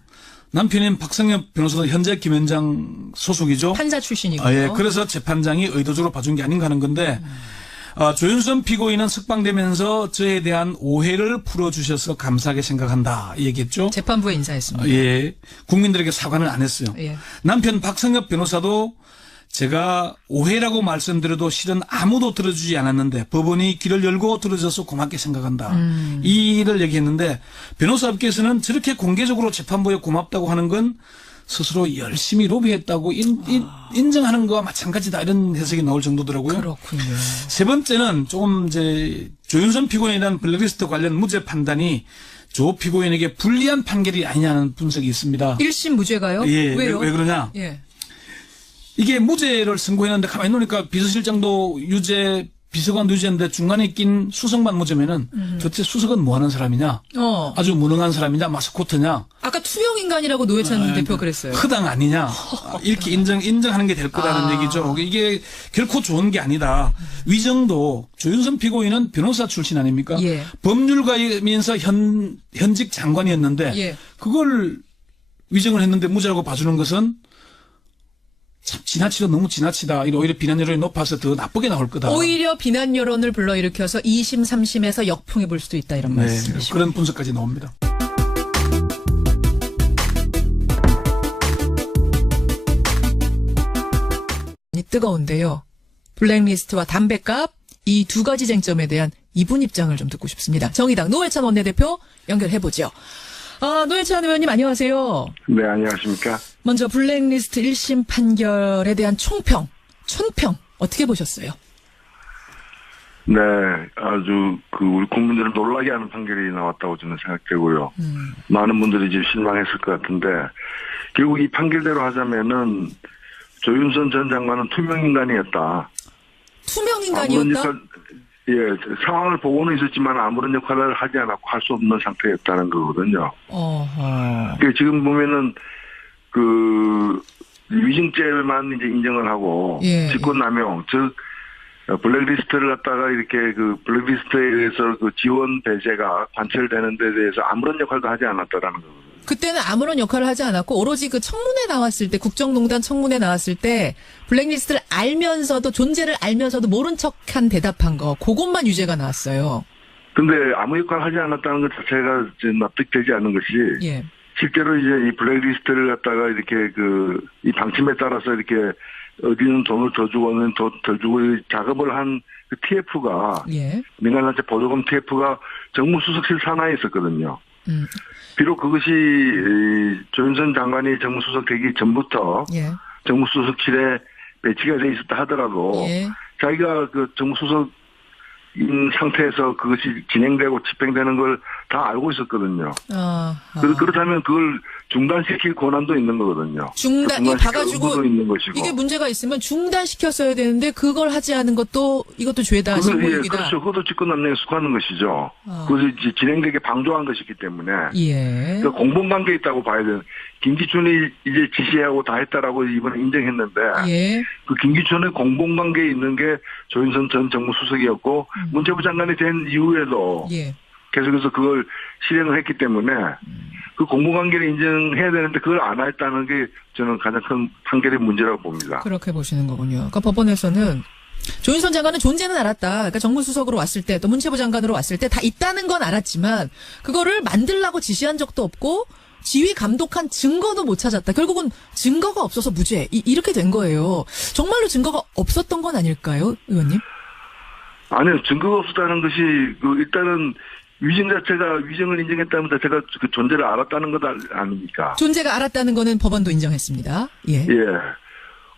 남편인 박성엽 변호사도 현재 김현장 소속이죠. 판사 출신이고요. 예, 그래서 재판장이 의도적으로 봐준 게 아닌가 하는 건데 조윤선 피고인은 석방되면서 저에 대한 오해를 풀어주셔서 감사하게 생각한다 얘기했죠. 재판부에 인사했습니다. 예, 국민들에게 사과는 안 했어요. 예. 남편 박성엽 변호사도 제가 오해라고 말씀드려도 실은 아무도 들어주지 않았는데 법원이 귀를 열고 들어줘서 고맙게 생각한다. 이 일을 얘기했는데 변호사업계에서는 저렇게 공개적으로 재판부에 고맙다고 하는 건 스스로 열심히 로비했다고 인정하는 거와 마찬가지다 이런 해석이 나올 정도더라고요. 그렇군요. 세 번째는 조금 이제 조윤선 피고인에 대한 블랙리스트 관련 무죄 판단이 조 피고인에게 불리한 판결이 아니냐는 분석이 있습니다. 1심 무죄가요? 예, 왜요? 왜 그러냐? 예. 이게 무죄를 선고했는데 가만히 놓으니까 비서실장도 유죄, 비서관 유죄인데 중간에 낀 수석만 무죄면은 도대체 수석은 뭐 하는 사람이냐? 아주 무능한 사람이냐? 마스코트냐? 아까 투명 인간이라고 노회찬 대표 그랬어요. 허당 아니냐? 이렇게 인정하는 게 될 거라는 얘기죠. 이게 결코 좋은 게 아니다. 위정도 조윤선 피고인은 변호사 출신 아닙니까? 예. 법률가이면서 현직 장관이었는데 예. 그걸 위정을 했는데 무죄라고 봐주는 것은 참 너무 지나치다. 오히려 비난 여론이 높아서 더 나쁘게 나올 거다. 오히려 비난 여론을 불러일으켜서 2심, 3심에서 역풍이 불 수도 있다 이런 말씀이시죠. 그런 분석까지 나옵니다. 뜨거운데요. 블랙리스트와 담뱃값 이 두 가지 쟁점에 대한 이분 입장을 좀 듣고 싶습니다. 정의당 노회찬 원내대표 연결해보죠. 노회찬 의원님 안녕하세요. 네, 안녕하십니까. 먼저 블랙리스트 1심 판결에 대한 총평, 촌평 어떻게 보셨어요? 네, 아주 우리 국민들을 놀라게 하는 판결이 나왔다고 저는 생각되고요. 많은 분들이 지금 실망했을 것 같은데 결국 이 판결대로 하자면은 조윤선 전 장관은 투명인간이었다. 투명인간이었다? 예, 상황을 보고는 있었지만 아무런 역할을 하지 않았고 할 수 없는 상태였다는 거거든요. 지금 보면은 위증죄만 이제 인정을 하고 예, 직권남용, 즉 블랙리스트를 갖다가 이렇게 블랙리스트에 의해서 지원 배제가 관철되는 데 대해서 아무런 역할도 하지 않았다라는 거거든요. 그때는 아무런 역할을 하지 않았고 오로지 그 청문회 나왔을 때 국정농단 청문회 나왔을 때 블랙리스트를 알면서도 존재를 알면서도 모른 척한 대답한 거 그것만 유죄가 나왔어요. 근데 아무 역할 하지 않았다는 것 자체가 납득되지 않는 것이 예. 실제로 이제 이 블랙리스트를 갖다가 이렇게 이 방침에 따라서 이렇게 어디는 돈을 더 주고 어디는 더 주고 작업을 한 그 TF가 예. 민간단체 보조금 TF가 정무수석실 산하에 있었거든요. 비록 그것이 조윤선 장관이 정무수석 되기 전부터 예. 정무수석실에 배치가 돼 있었다 하더라도 예. 자기가 정무수석인 상태에서 그것이 진행되고 집행되는 걸 다 알고 있었거든요. 그렇다면 그걸 중단시킬 권한도 있는 거거든요. 이 봐가지고 의무도 있는 것이고. 이게 문제가 있으면 중단시켰어야 되는데 그걸 하지 않은 것도 이것도 죄다 신고유기다. 그렇죠. 그것도 직권남용에 속하는 것이죠. 그것이 진행되게 방조한 것이기 때문에. 예. 그러니까 공범관계에 있다고 봐야 돼요. 김기춘이 이제 지시하고 다 했다라고 이번에 인정했는데. 예. 그 김기춘의 공범관계에 있는 게 조윤선 전 정무수석이었고 문체부 장관이 된 이후에도. 예. 계속해서 그걸 실행을 했기 때문에 그 공범관계를 인정해야 되는데 그걸 안 했다는 게 저는 가장 큰 판결의 문제라고 봅니다. 그렇게 보시는 거군요. 그러니까 법원에서는 조윤선 장관은 존재는 알았다. 그러니까 정무수석으로 왔을 때 또 문체부 장관으로 왔을 때 다 있다는 건 알았지만 그거를 만들라고 지시한 적도 없고 지휘 감독한 증거도 못 찾았다. 결국은 증거가 없어서 무죄. 이렇게 된 거예요. 정말로 증거가 없었던 건 아닐까요, 의원님? 아니요. 증거가 없었다는 것이 일단은 위증을 인정했다는 자체가 그 존재를 알았다는 것 아닙니까? 존재가 알았다는 거는 법원도 인정했습니다. 예. 예.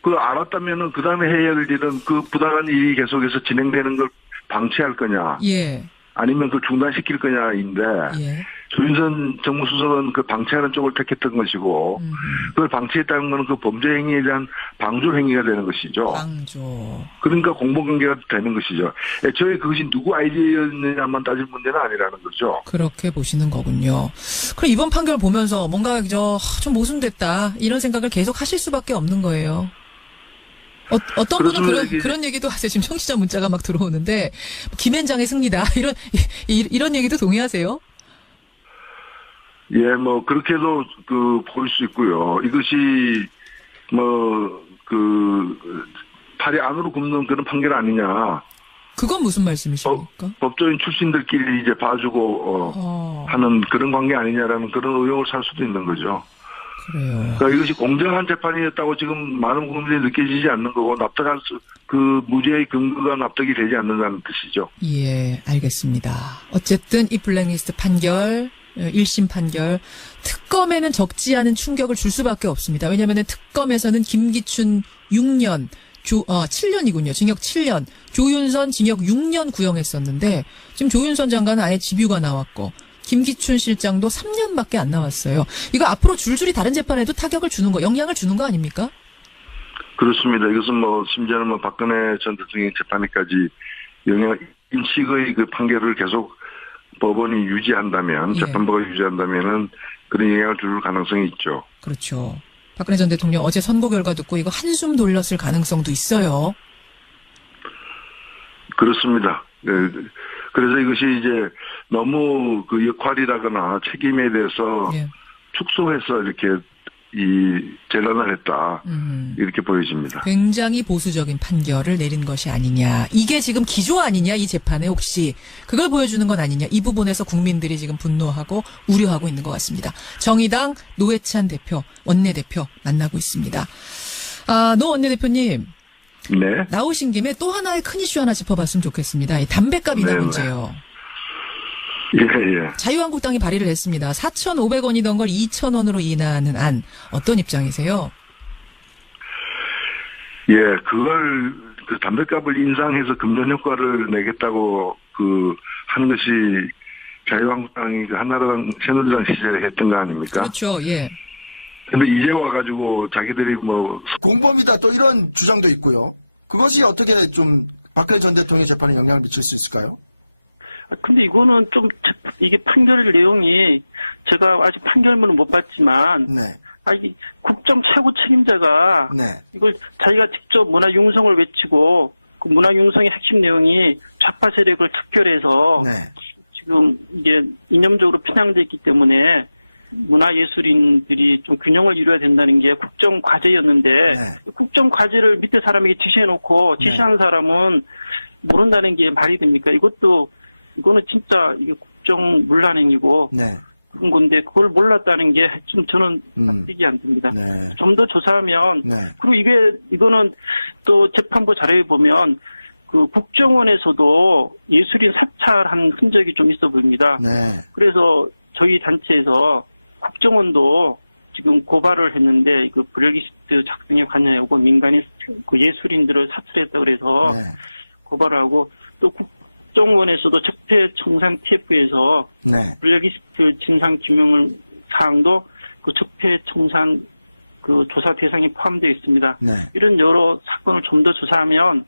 그걸 알았다면은 그 다음에 해야 될 일은 그 부당한 일이 계속해서 진행되는 걸 방치할 거냐. 예. 아니면 그걸 중단시킬 거냐인데. 예. 조윤선 정무수석은 그 방치하는 쪽을 택했던 것이고, 그걸 방치했다는 것은 그 범죄 행위에 대한 방조 행위가 되는 것이죠. 방조. 그러니까 공범관계가 되는 것이죠. 애초에 그것이 누구 아이디어였느냐만 따질 문제는 아니라는 거죠. 그렇게 보시는 거군요. 그럼 이번 판결 보면서 뭔가 좀 모순됐다 이런 생각을 계속 하실 수밖에 없는 거예요. 어떤 분은 그런 얘기도 하세요. 지금 청취자 문자가 막 들어오는데 김현장의 승리다 이런 얘기도 동의하세요? 예, 뭐 그렇게도 보일 수 있고요. 이것이 팔이 안으로 굽는 그런 판결 아니냐. 그건 무슨 말씀이십니까? 법조인 출신들끼리 이제 봐주고 하는 그런 관계 아니냐라는 그런 의혹을 살 수도 있는 거죠. 그래요. 그러니까 이것이 공정한 재판이었다고 지금 많은 국민들이 느껴지지 않는 거고 무죄의 근거가 납득이 되지 않는다는 뜻이죠. 예, 알겠습니다. 어쨌든 이 블랙리스트 판결, 1심 판결, 특검에는 적지 않은 충격을 줄 수밖에 없습니다. 왜냐하면 특검에서는 김기춘 6년, 7년이군요. 징역 7년. 조윤선 징역 6년 구형했었는데 지금 조윤선 장관은 아예 집유가 나왔고 김기춘 실장도 3년밖에 안 나왔어요. 이거 앞으로 줄줄이 다른 재판에도 타격을 주는 거, 영향을 주는 거 아닙니까? 그렇습니다. 이것은 심지어는 박근혜 전 대통령 재판에까지 인식의 그 판결을 계속 법원이 유지한다면, 예. 재판부가 유지한다면은 그런 영향을 줄 가능성이 있죠. 그렇죠. 박근혜 전 대통령 어제 선고 결과 듣고 이거 한숨 돌렸을 가능성도 있어요. 그렇습니다. 네. 그래서 이것이 이제 너무 그 역할이라거나 책임에 대해서 예. 축소해서 이렇게 재단을 했다. 이렇게 보여집니다. 굉장히 보수적인 판결을 내린 것이 아니냐. 이게 지금 기조 아니냐, 이 재판에 혹시. 그걸 보여주는 건 아니냐. 이 부분에서 국민들이 지금 분노하고 우려하고 있는 것 같습니다. 정의당 노회찬 대표, 원내대표 만나고 있습니다. 노 원내대표님. 네. 나오신 김에 또 하나의 큰 이슈 하나 짚어봤으면 좋겠습니다. 이 담배값 인하 네, 문제요. 예. 자유한국당이 발의를 했습니다. 4,500원이던 걸 2,000원으로 인하하는 안. 어떤 입장이세요? 예, 그걸 담배값을 인상해서 금전 효과를 내겠다고 하는 것이 자유한국당이 한나라당 새누리당 시절에 했던 거 아닙니까? 그렇죠. 예. 근데 이제 와가지고 자기들이 공범이다 또 이런 주장도 있고요. 그것이 어떻게 좀 박근혜 전 대통령 재판에 영향을 미칠 수 있을까요? 근데 이거는 좀 이게 판결 내용이 제가 아직 판결문은 못 봤지만 네. 국정 최고 책임자가 네. 이걸 자기가 직접 문화 융성을 외치고 그 문화 융성의 핵심 내용이 좌파 세력을 특별해서 네. 지금 이게 이념적으로 편향돼 있기 때문에 문화예술인들이 좀 균형을 이루어야 된다는 게 국정 과제였는데 네. 국정 과제를 밑에 사람에게 지시해놓고 지시한 사람은 모른다는 게 말이 됩니까? 이거는 진짜 이게 국정 문란행위고 네. 그런 건데 그걸 몰랐다는 게 좀 저는 납득이 안 됩니다. 네. 좀 더 조사하면 네. 그리고 이거는 또 재판부 자료에 보면 그 국정원에서도 예술인 사찰한 흔적이 좀 있어 보입니다. 네. 그래서 저희 단체에서 국정원도 지금 고발을 했는데 그 블랙리스트 작성에 관여하고 민간인 그 예술인들을 사찰했다 그래서 네. 고발을 하고 또 국정원에서도 적폐청산 TF에서 네. 블랙리스트 진상 규명 사항도 그 적폐청산 그 조사 대상에 포함되어 있습니다. 네. 이런 여러 사건을 좀 더 조사하면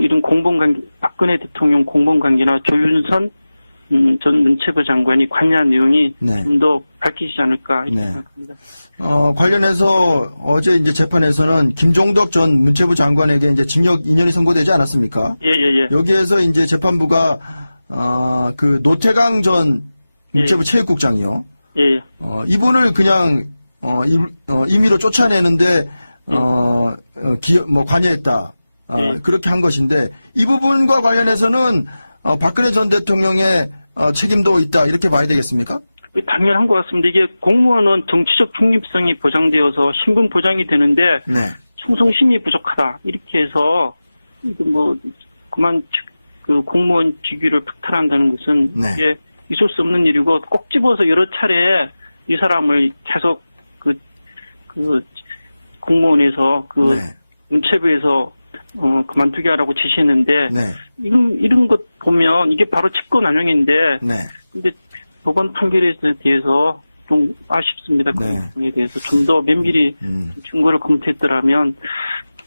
이런 공범관계, 박근혜 대통령 공범관계나 조윤선 전 문체부 장관이 관여한 내용이 네. 좀 더 밝히지 않을까 이렇게 네. 생각합니다. 관련해서 어제 이제 재판에서는 김종덕 전 문체부 장관에게 이제 징역 2년이 선고되지 않았습니까? 예. 여기에서 이제 재판부가 그 노태강 전 문체부 체육국장이요. 예. 이분을 그냥 임의로 쫓아내는데 관여했다. 예. 그렇게 한 것인데 이 부분과 관련해서는 박근혜 전 대통령의 책임도 있다 이렇게 봐야 되겠습니까? 당연한 것 같습니다. 이게 공무원은 정치적 중립성이 보장되어서 신분 보장이 되는데 네. 충성심이 부족하다 이렇게 해서 이거 그만 그 공무원 직위를 박탈한다는 것은 네. 이게 있을 수 없는 일이고 꼭 집어서 여러 차례 이 사람을 계속 그 공무원에서 그 네. 문체부에서 그만두게 하라고 지시했는데 네. 이런 것 보면 이게 바로 직권남용인데 네. 근데 법원 판결에 대해서 좀 아쉽습니다. 그 네. 부분에 대해서 좀 더 면밀히 증거를 검토했더라면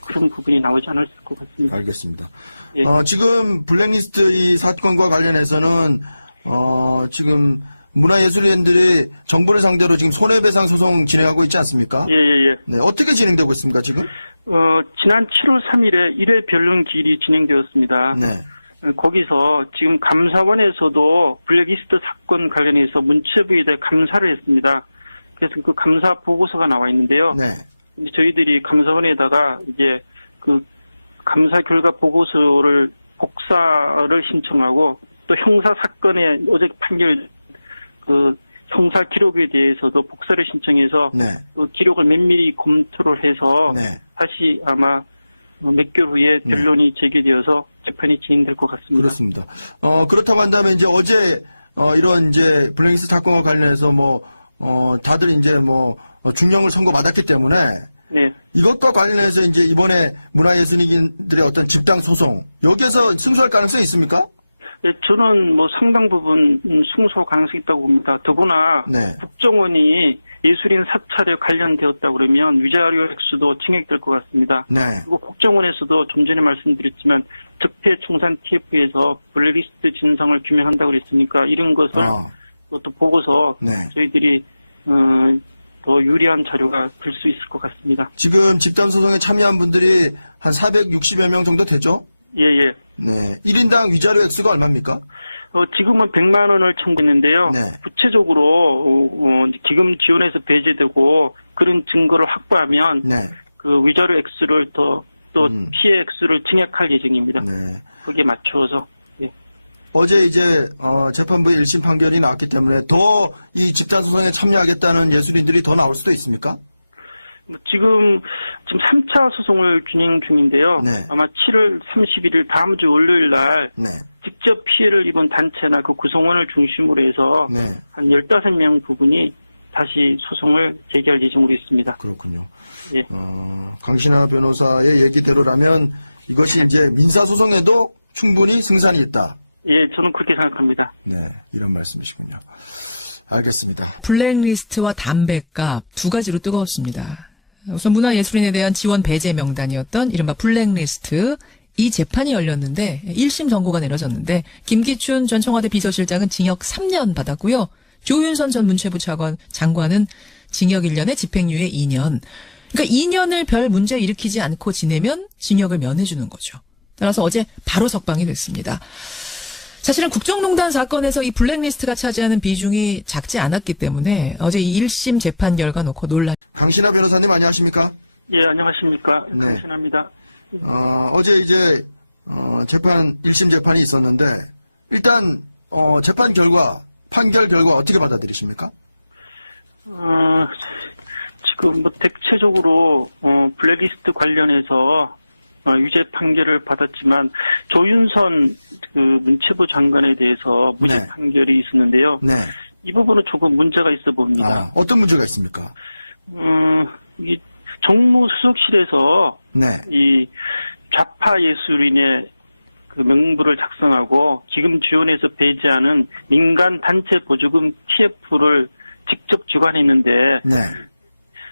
그런 부분이 나오지 않았을 것 같습니다. 알겠습니다. 예. 지금 블랙리스트 이 사건과 관련해서는 지금 문화예술인들이 정부를 상대로 지금 손해배상 소송 진행하고 있지 않습니까? 예. 네. 어떻게 진행되고 있습니까, 지금? 지난 7월 3일에 1회 변론 기일이 진행되었습니다. 네. 거기서 지금 감사원에서도 블랙리스트 사건 관련해서 문체부에 대해 감사를 했습니다. 그래서 그 감사 보고서가 나와 있는데요. 네. 근데 저희들이 감사원에다가 이제 그 감사 결과 보고서를 복사를 신청하고 또 형사 사건의 어제 판결 그 형사 기록에 대해서도 복사를 신청해서 네. 그 기록을 면밀히 검토를 해서 네. 다시 아마 몇 개월 후에 변론이 제기되어서 재판이 진행될 것 같습니다. 그렇습니다. 그렇다고 한다면 이제 어제 이런 이제 블랙리스트 사건과 관련해서 다들 이제 중형을 선고받았기 때문에 네. 이것과 관련해서 이제 이번에 문화예술인들의 어떤 집단 소송 여기에서 승소할 가능성이 있습니까? 네, 저는 상당 부분 승소 가능성이 있다고 봅니다. 더구나 네. 국정원이 예술인 사찰에 관련되었다 그러면 위자료 액수도 증액될 것 같습니다. 네. 그리고 국정원에서도 좀 전에 말씀드렸지만 적폐청산 TF에서 블랙리스트 진상을 규명한다고 그랬으니까 이런 것을 또 보고서 네. 저희들이 더 유리한 자료가 될 수 있을 것 같습니다. 지금 집단 소송에 참여한 분들이 한 460여 명 정도 되죠? 예. 네. 1인당 위자료 액수가 얼마입니까? 지금은 100만 원을 청구했는데요. 네. 구체적으로 기금 지원에서 배제되고 그런 증거를 확보하면 네. 그 위자료 액수를 또 피해 액수를 증액할 예정입니다. 네. 거기에 맞추어서. 예. 어제 이제 재판부의 1심 판결이 나왔기 때문에 더 이 집단 소송에 참여하겠다는 예술인들이 더 나올 수도 있습니까? 지금 3차 소송을 진행 중인데요. 네. 아마 7월 31일 다음 주 월요일 날 네. 직접 피해를 입은 단체나 그 구성원을 중심으로 해서 네. 한 15명 부분이 다시 소송을 제기할 예정으로 있습니다. 그렇군요. 예. 강신하 변호사의 얘기대로라면 이것이 이제 민사소송에도 충분히 승산이 있다. 예, 저는 그렇게 생각합니다. 네. 이런 말씀이시군요. 알겠습니다. 블랙리스트와 담뱃값 두 가지로 뜨거웠습니다. 우선 문화예술인에 대한 지원 배제 명단이었던 이른바 블랙리스트 이 재판이 열렸는데 1심 선고가 내려졌는데 김기춘 전 청와대 비서실장은 징역 3년 받았고요. 조윤선 전 문체부 장관은 징역 1년에 집행유예 2년. 그러니까 2년을 별 문제 일으키지 않고 지내면 징역을 면해주는 거죠. 따라서 어제 바로 석방이 됐습니다. 사실은 국정농단 사건에서 이 블랙리스트가 차지하는 비중이 작지 않았기 때문에 어제 이 1심 재판 결과 놓고 강신하 변호사님 안녕하십니까? 예, 안녕하십니까. 네. 강신하입니다. 어제 이제 1심 재판이 있었는데 일단 재판 결과 판결 결과 어떻게 받아들이십니까? 지금 대체적으로 블랙리스트 관련해서 유죄 판결을 받았지만 조윤선 그 문체부 장관에 대해서 무죄 네. 판결이 있었는데요. 네. 이 부분은 조금 문제가 있어 봅니다. 어떤 문제가 있습니까? 이 정무수석실에서 네. 이 좌파 예술인의 그 명부를 작성하고 기금 지원에서 배제하는 민간 단체 보조금 TF를 직접 주관했는데, 네.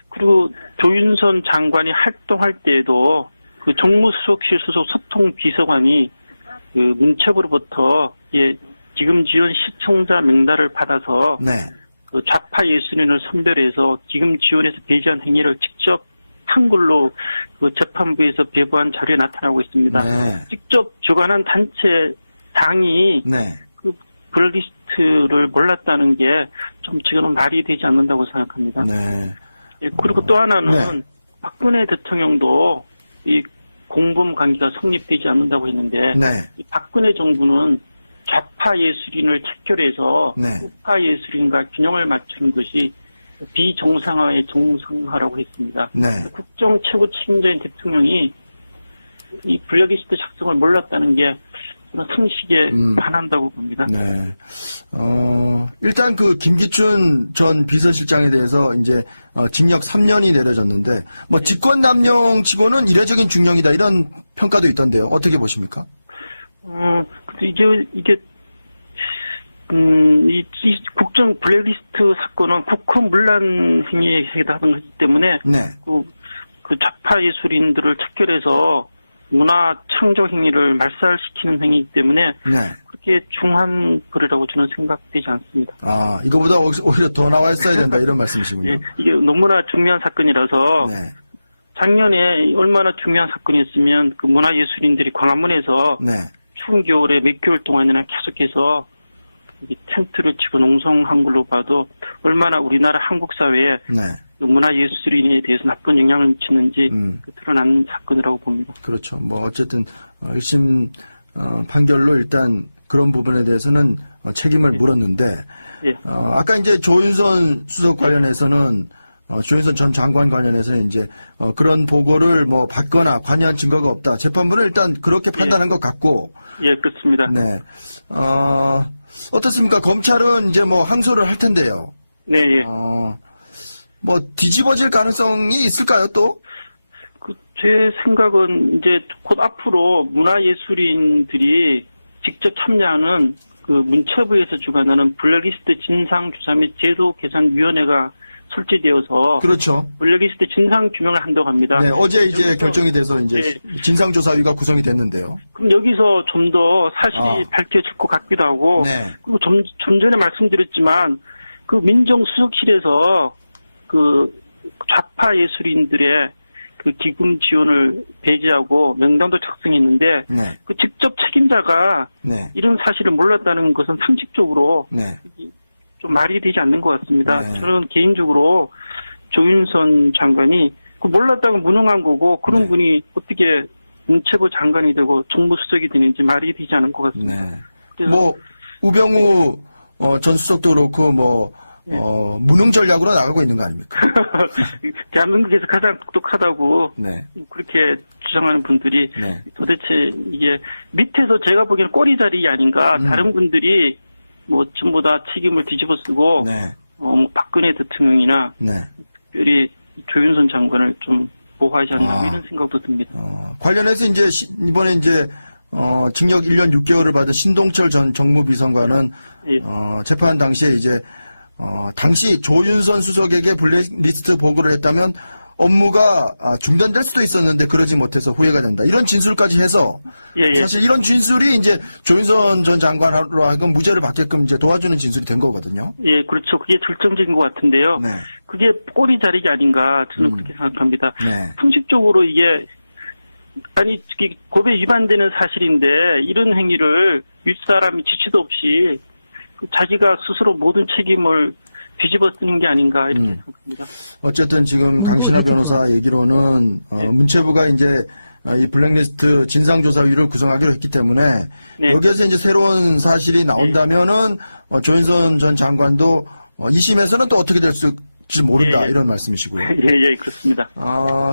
그리고 조윤선 장관이 활동할 때에도 그 정무수석실 소속 소통비서관이 그 문체부로부터 기금 지원 시청자 명단을 받아서 네. 그 좌파 예술인을 선별해서 기금 지원에서 배제한 행위를 직접 한글로 그 재판부에서 배부한 자료에 나타나고 있습니다. 네. 직접 주관한 단체 당이 네. 그 블랙리스트를 몰랐다는 게 좀 지금은 말이 되지 않는다고 생각합니다. 네. 예, 그리고 또 하나는 네. 박근혜 대통령도 이 공범 관계가 성립되지 않는다고 했는데 네. 이 박근혜 정부는 좌파 예술인을 척결해서 네. 우파 예술인과 균형을 맞추는 것이 비정상화의 정상화라고 했습니다. 네. 국정 최고 책임자인 대통령이 이 블랙리스트 작성을 몰랐다는 게 저는 상식에 반한다고 봅니다. 네. 일단 그 김기춘 전 비서실장에 대해서 이제 징역 3년이 내려졌는데 직권 남용치고는 이례적인 중형이다 이런 평가도 있던데요. 어떻게 보십니까? 근데 이게 이 국정 블랙리스트 사건은 국허문란 행위에 해당하기 때문에 네. 그 좌파 예술인들을 척결해서 문화 창조 행위를 말살시키는 행위이기 때문에 네. 그렇게 중한 거리라고 저는 생각되지 않습니다. 이거보다 오히려 더 나왔어야 된다 이런 말씀이시군요. 예, 이게 너무나 중요한 사건이라서 네. 작년에 얼마나 중요한 사건이었으면 그 문화예술인들이 광화문에서 네. 추운 겨울에 몇 개월 동안이나 계속해서 이 텐트를 치고 농성한 걸로 봐도 얼마나 우리나라 한국 사회에 네. 그 문화예술인에 대해서 나쁜 영향을 미치는지 드러난 사건이라고 봅니다. 그렇죠. 뭐 어쨌든 1심 판결로 일단 그런 부분에 대해서는 책임을 물었는데 예. 아까 이제 조윤선 수석 관련해서는 조윤선 전 장관 관련해서는 이제 그런 보고를 뭐 받거나 관여한 증거가 없다. 재판부는 일단 그렇게 판단한 것 같고. 예, 그렇습니다. 네. 어떻습니까? 검찰은 이제 뭐 항소를 할 텐데요. 네, 예. 뭐 뒤집어질 가능성이 있을까요, 또? 제 생각은 이제 곧 앞으로 문화예술인들이 직접 참여하는 그 문체부에서 주관하는 블랙리스트 진상조사 및 제도개선위원회가 설치되어서 그렇죠. 블랙리스트 진상 규명을 한다고 합니다. 네, 어제 이제 여기서, 결정이 돼서 이제 네. 진상조사위가 구성이 됐는데요. 그럼 여기서 좀 더 사실이 밝혀질 것 같기도 하고, 네. 그리고 좀 전에 말씀드렸지만 그 민정수석실에서 그 좌파 예술인들의 그 기금 지원을 배제하고 명단도 작성했는데 네. 그 직접 책임자가 네. 이런 사실을 몰랐다는 것은 상식적으로 네. 좀 말이 되지 않는 것 같습니다. 네. 저는 개인적으로 조윤선 장관이 그 몰랐다고 무능한 거고 그런 네. 분이 어떻게 문체부 장관이 되고 정무수석이 되는지 말이 되지 않은 것 같습니다. 네. 그래서 뭐 우병우 전 수석도 그렇고 뭐 무능 전략으로 나가고 있는 거 아닙니까? 대한민국에서 가장 똑똑하다고 네. 그렇게 주장하는 분들이 네. 도대체 이게 밑에서 제가 보기에는 꼬리 자리 아닌가. 다른 분들이 뭐 전부 다 책임을 뒤집어 쓰고 네. 뭐 박근혜 대통령이나 네. 특별히 조윤선 장관을 좀 보호하지 않나 이런 생각도 듭니다. 관련해서 이제 이번에 이제 징역 1년 6개월을 받은 신동철 전 정무비서관은 예. 재판 당시에 이제 당시 조윤선 수석에게 블랙리스트 보고를 했다면 업무가 중단될 수도 있었는데 그러지 못해서 후회가 된다. 이런 진술까지 해서 예, 예. 사실 이런 진술이 이제 조윤선 전 장관으로 하여금 무죄를 받게끔 이제 도와주는 진술이 된 거거든요. 예, 그렇죠. 그게 절정적인 것 같은데요. 네. 그게 꼬리 자리가 아닌가 저는 그렇게 생각합니다. 네. 상식적으로 이게 아니 법에 위반되는 사실인데 이런 행위를 윗사람이 지시도 없이 자기가 스스로 모든 책임을 뒤집어 쓰는 게 아닌가 이렇게 생각합니다. 어쨌든 지금 강신하 변호사 얘기로는 문체부가 이제 이 블랙리스트 진상조사위를 구성하기로 했기 때문에 네. 여기에서 이제 새로운 사실이 나온다면은 조윤선 전 장관도 2심에서는 또 어떻게 될지 모른다 예, 예. 이런 말씀이시고요. 예, 그렇습니다.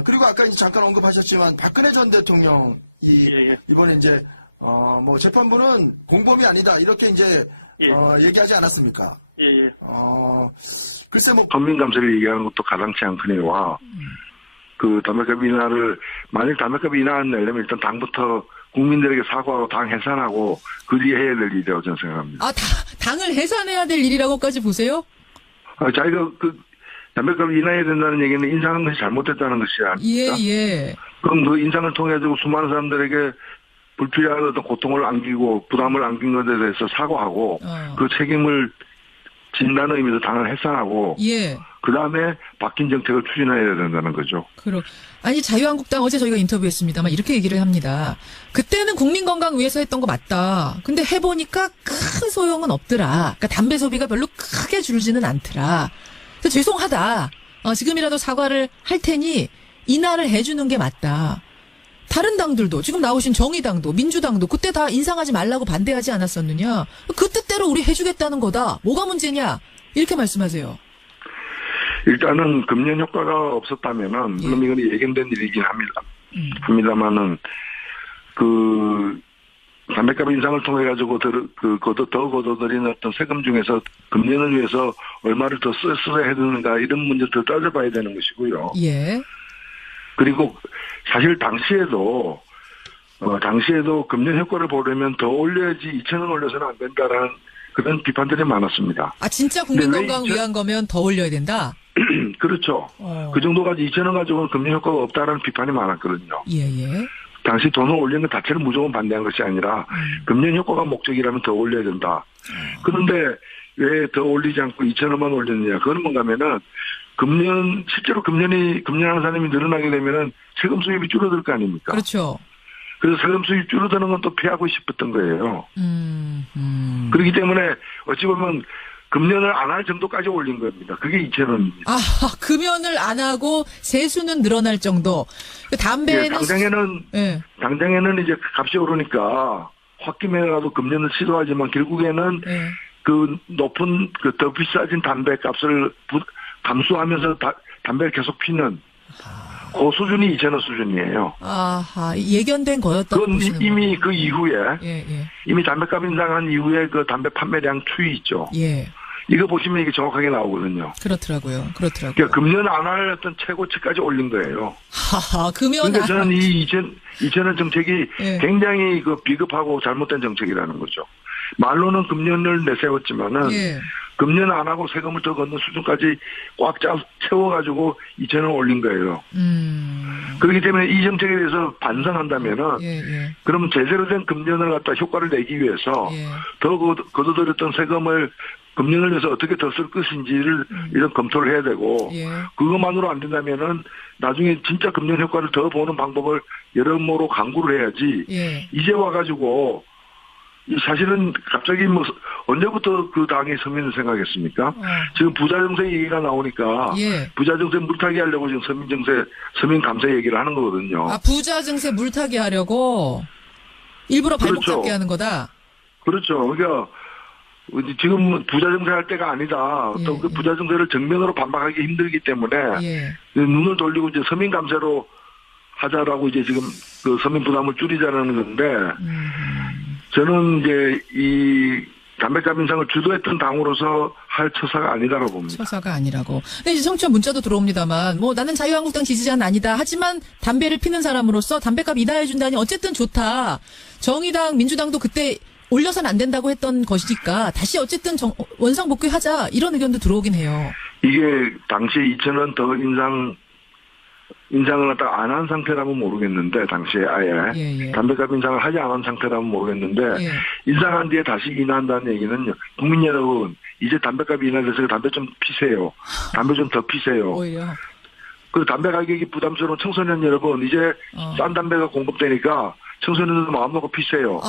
그리고 아까 이제 잠깐 언급하셨지만 박근혜 전 대통령이 예. 이번에 이제 뭐 재판부는 공범이 아니다 이렇게 이제 얘기하지 않았습니까? 예. 글쎄 뭐 국민감사를 얘기하는 것도 가당치 않거니와 그 담배값 인하를 만약 담배값 인하 내려면 일단 당부터 국민들에게 사과하고 당 해산하고 그 뒤에 해야 될 일이라고 저는 생각합니다. 당을 해산해야 될 일이라고까지 보세요? 자기가 그 담배값을 인하해야 된다는 얘기는 인상하는 것이 잘못됐다는 것이 아닙니까? 예. 그럼 그 인상을 통해 가지고 수많은 사람들에게 불필요한 어떤 고통을 안기고 부담을 안긴 것에 대해서 사과하고 그 책임을 진다는 의미에서 당을 해산하고 예. 그다음에 바뀐 정책을 추진해야 된다는 거죠. 아니 자유한국당 어제 저희가 인터뷰했습니다만 이렇게 얘기를 합니다. 그때는 국민 건강 위해서 했던 거 맞다. 근데 해보니까 큰 소용은 없더라. 그러니까 담배 소비가 별로 크게 줄지는 않더라. 그래서 죄송하다. 지금이라도 사과를 할 테니 인하를 해주는 게 맞다. 다른 당들도 지금 나오신 정의당도 민주당도 그때 다 인상하지 말라고 반대하지 않았었느냐. 그 뜻대로 우리 해주겠다는 거다. 뭐가 문제냐. 이렇게 말씀하세요. 일단은 금년 효과가 없었다면은 물론 이건 예견된 일이긴 합니다만은 그 담배값 인상을 통해 가지고 더 걷어들이는 어떤 세금 중에서 금년을 위해서 얼마를 더 써야 되는가 이런 문제도 따져봐야 되는 것이고요. 예. 그리고 사실 당시에도 금년 효과를 보려면 더 올려야지 2,000원 올려서는 안 된다라는 그런 비판들이 많았습니다. 진짜 국민 건강 위한 거면 더 올려야 된다? 그렇죠. 그 정도까지 2,000원 가지고는 금년 효과가 없다라는 비판이 많았거든요. 예. 당시 돈을 올리는 것 자체를 무조건 반대한 것이 아니라 금년 효과가 목적이라면 더 올려야 된다. 그런데 왜 더 올리지 않고 2,000원만 올렸느냐. 그건 뭔가 하면은 실제로 금년하는 사람이 늘어나게 되면은 세금 수입이 줄어들 거 아닙니까? 그렇죠. 그래서 세금 수입 줄어드는 건 또 피하고 싶었던 거예요. 그렇기 때문에 어찌 보면 금년을 안 할 정도까지 올린 겁니다. 그게 2,000원입니다. 아, 금연을 안 하고 세수는 늘어날 정도. 그 담배는 당장에는 이제 값이 오르니까 홧김에라도 금년을 시도하지만 결국에는 그 높은 그 더 비싸진 담배 값을 감수하면서 담배를 계속 피는 그 수준이 2,000원 수준이에요. 아하, 예견된 거였다고 그건 보시는 이미 거예요. 그 이후에 이미 담배값 인상한 이후에 그 담배 판매량 추이 있죠. 예. 이거 보시면 이게 정확하게 나오거든요. 그렇더라고요. 그러니까 금년 안 할 어떤 최고치까지 올린 거예요. 하하, 금연 그러니까 저는 이 2,000원 정책이 굉장히 그 비겁하고 잘못된 정책이라는 거죠. 말로는 금년을 내세웠지만은 금년 안 하고 세금을 더 걷는 수준까지 꽉 채워가지고 2,000원 올린 거예요. 그렇기 때문에 이 정책에 대해서 반성한다면은 그러면 제대로 된 금년을 갖다 효과를 내기 위해서 더 거둬들였던 세금을 금년을 위해서 어떻게 더 쓸 것인지를 이런 검토를 해야 되고 그것만으로 안 된다면은 나중에 진짜 금년 효과를 더 보는 방법을 여러모로 강구를 해야지 이제 와가지고 사실은 갑자기 뭐 언제부터 그 당이 서민을 생각했습니까? 지금 부자 정세 얘기가 나오니까 부자 정세 물타기 하려고 지금 서민 감세 얘기를 하는 거거든요. 아, 부자 증세 물타기 하려고 일부러 발목 잡게 하는 거다. 그렇죠. 그러니까 지금 부자 정세 할 때가 아니다. 또 그 부자 정세를 정면으로 반박하기 힘들기 때문에 눈을 돌리고 이제 서민 감세로 하자라고 이제 지금 그 서민 부담을 줄이자는 건데 저는 이제 이 담배값 인상을 주도했던 당으로서 할 처사가 아니다라고 봅니다. 처사가 아니라고. 근데 이제 청취자 문자도 들어옵니다만, 뭐 나는 자유한국당 지지자는 아니다. 하지만 담배를 피는 사람으로서 담배값 인하해준다니 어쨌든 좋다. 정의당, 민주당도 그때 올려서는 안 된다고 했던 것이니까 다시 어쨌든 원상 복귀하자. 이런 의견도 들어오긴 해요. 이게 당시에 2,000원 더 인상을 갖다가 안 한 상태라면 모르겠는데 당시에 아예 담배값 인상을 하지 않은 상태라면 모르겠는데 인상한 뒤에 다시 인하한다는 얘기는 국민 여러분 이제 담배값이 인하돼서 담배 좀 피세요. 담배 좀 더 피세요. 오히려. 그 담배 가격이 부담스러운 청소년 여러분 이제 싼 담배가 공급되니까 청소년들도 마음 놓고 피세요.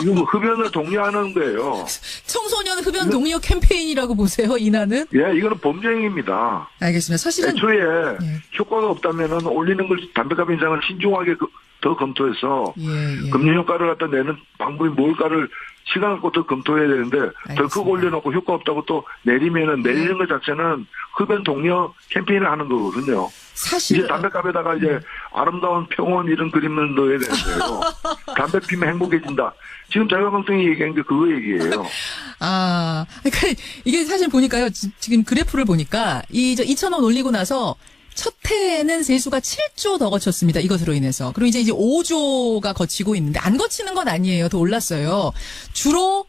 이거 뭐 흡연을 독려하는 거예요. 청소년 흡연 독려 캠페인이라고 보세요, 인하는? 예, 이거는 범죄행위입니다. 알겠습니다. 사실은 애초에 효과가 없다면은 올리는 걸 담배값 인상을 신중하게 더 검토해서 금리 효과를 갖다 내는 방법이 뭘까를 시간 갖고 더 검토해야 되는데 더 크게 올려놓고 효과 없다고 또 내리면은 내리는 것 자체는 흡연 독려 캠페인을 하는 거거든요. 사실 이제 담배값에다가 이제 아름다운 평원 이런 그림을 넣어야 되는 거예요. 담배 피면 행복해진다. 지금 자유한국당이 얘기한 게 그거 얘기예요. 그러니까 이게 사실 보니까요. 지금 그래프를 보니까 2,000원 올리고 나서 첫 해에는 세수가 7조 더 거쳤습니다. 이것으로 인해서. 그리고 이제 5조가 거치고 있는데 안 거치는 건 아니에요. 더 올랐어요. 주로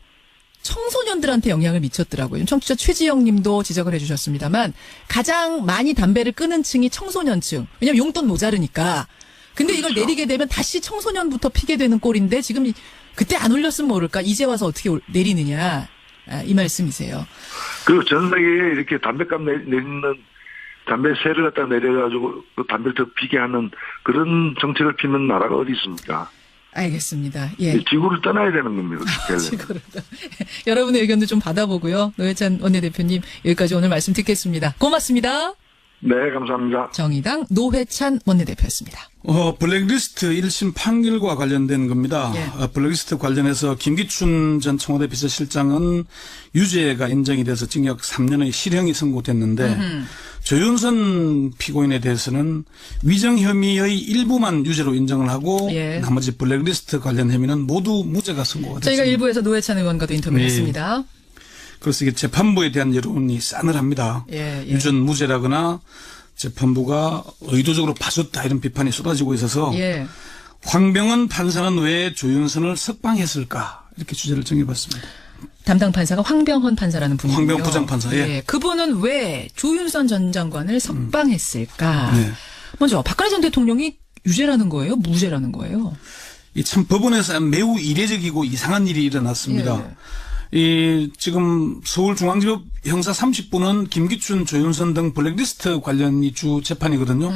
청소년들한테 영향을 미쳤더라고요. 청취자 최지영 님도 지적을 해주셨습니다만 가장 많이 담배를 끊은 층이 청소년층. 왜냐면 용돈 모자르니까. 근데 이걸 내리게 되면 다시 청소년부터 피게 되는 꼴인데 지금 그때 안 올렸으면 모를까. 이제 와서 어떻게 내리느냐. 이 말씀이세요. 그리고 전 세계에 이렇게 담배값 내리는 담배세를 갖다 내려가지고 그 담배를 더 피게 하는 그런 정책을 피는 나라가 어디 있습니까? 알겠습니다. 지구를 떠나야 되는 겁니다. 지구를. 여러분의 의견도 좀 받아보고요. 노회찬 원내대표님 여기까지 오늘 말씀 듣겠습니다. 고맙습니다. 네, 감사합니다. 정의당 노회찬 원내대표였습니다. 블랙리스트 1심 판결과 관련된 겁니다. 블랙리스트 관련해서 김기춘 전 청와대 비서실장은 유죄가 인정이 돼서 징역 3년의 실형이 선고됐는데 조윤선 피고인에 대해서는 위정 혐의의 일부만 유죄로 인정을 하고 나머지 블랙리스트 관련 혐의는 모두 무죄가 선고가 됐습니다. 저희가 일부에서 노회찬 의원과도 인터뷰를 했습니다. 그래서 이게 재판부에 대한 여론이 싸늘합니다. 유전 무죄라거나 재판부가 의도적으로 봐줬다 이런 비판이 쏟아지고 있어서 황병헌 판사는 왜 조윤선을 석방했을까 이렇게 주제를 정해봤습니다. 담당 판사가 황병헌 판사라는 분이고요. 황병헌 부장판사. 그분은 왜 조윤선 전 장관을 석방했을까? 먼저 박근혜 전 대통령이 유죄라는 거예요? 무죄라는 거예요? 이 참 법원에서 매우 이례적이고 이상한 일이 일어났습니다. 지금 서울중앙지법 형사 30부는 김기춘, 조윤선 등 블랙리스트 관련이 주 재판이거든요.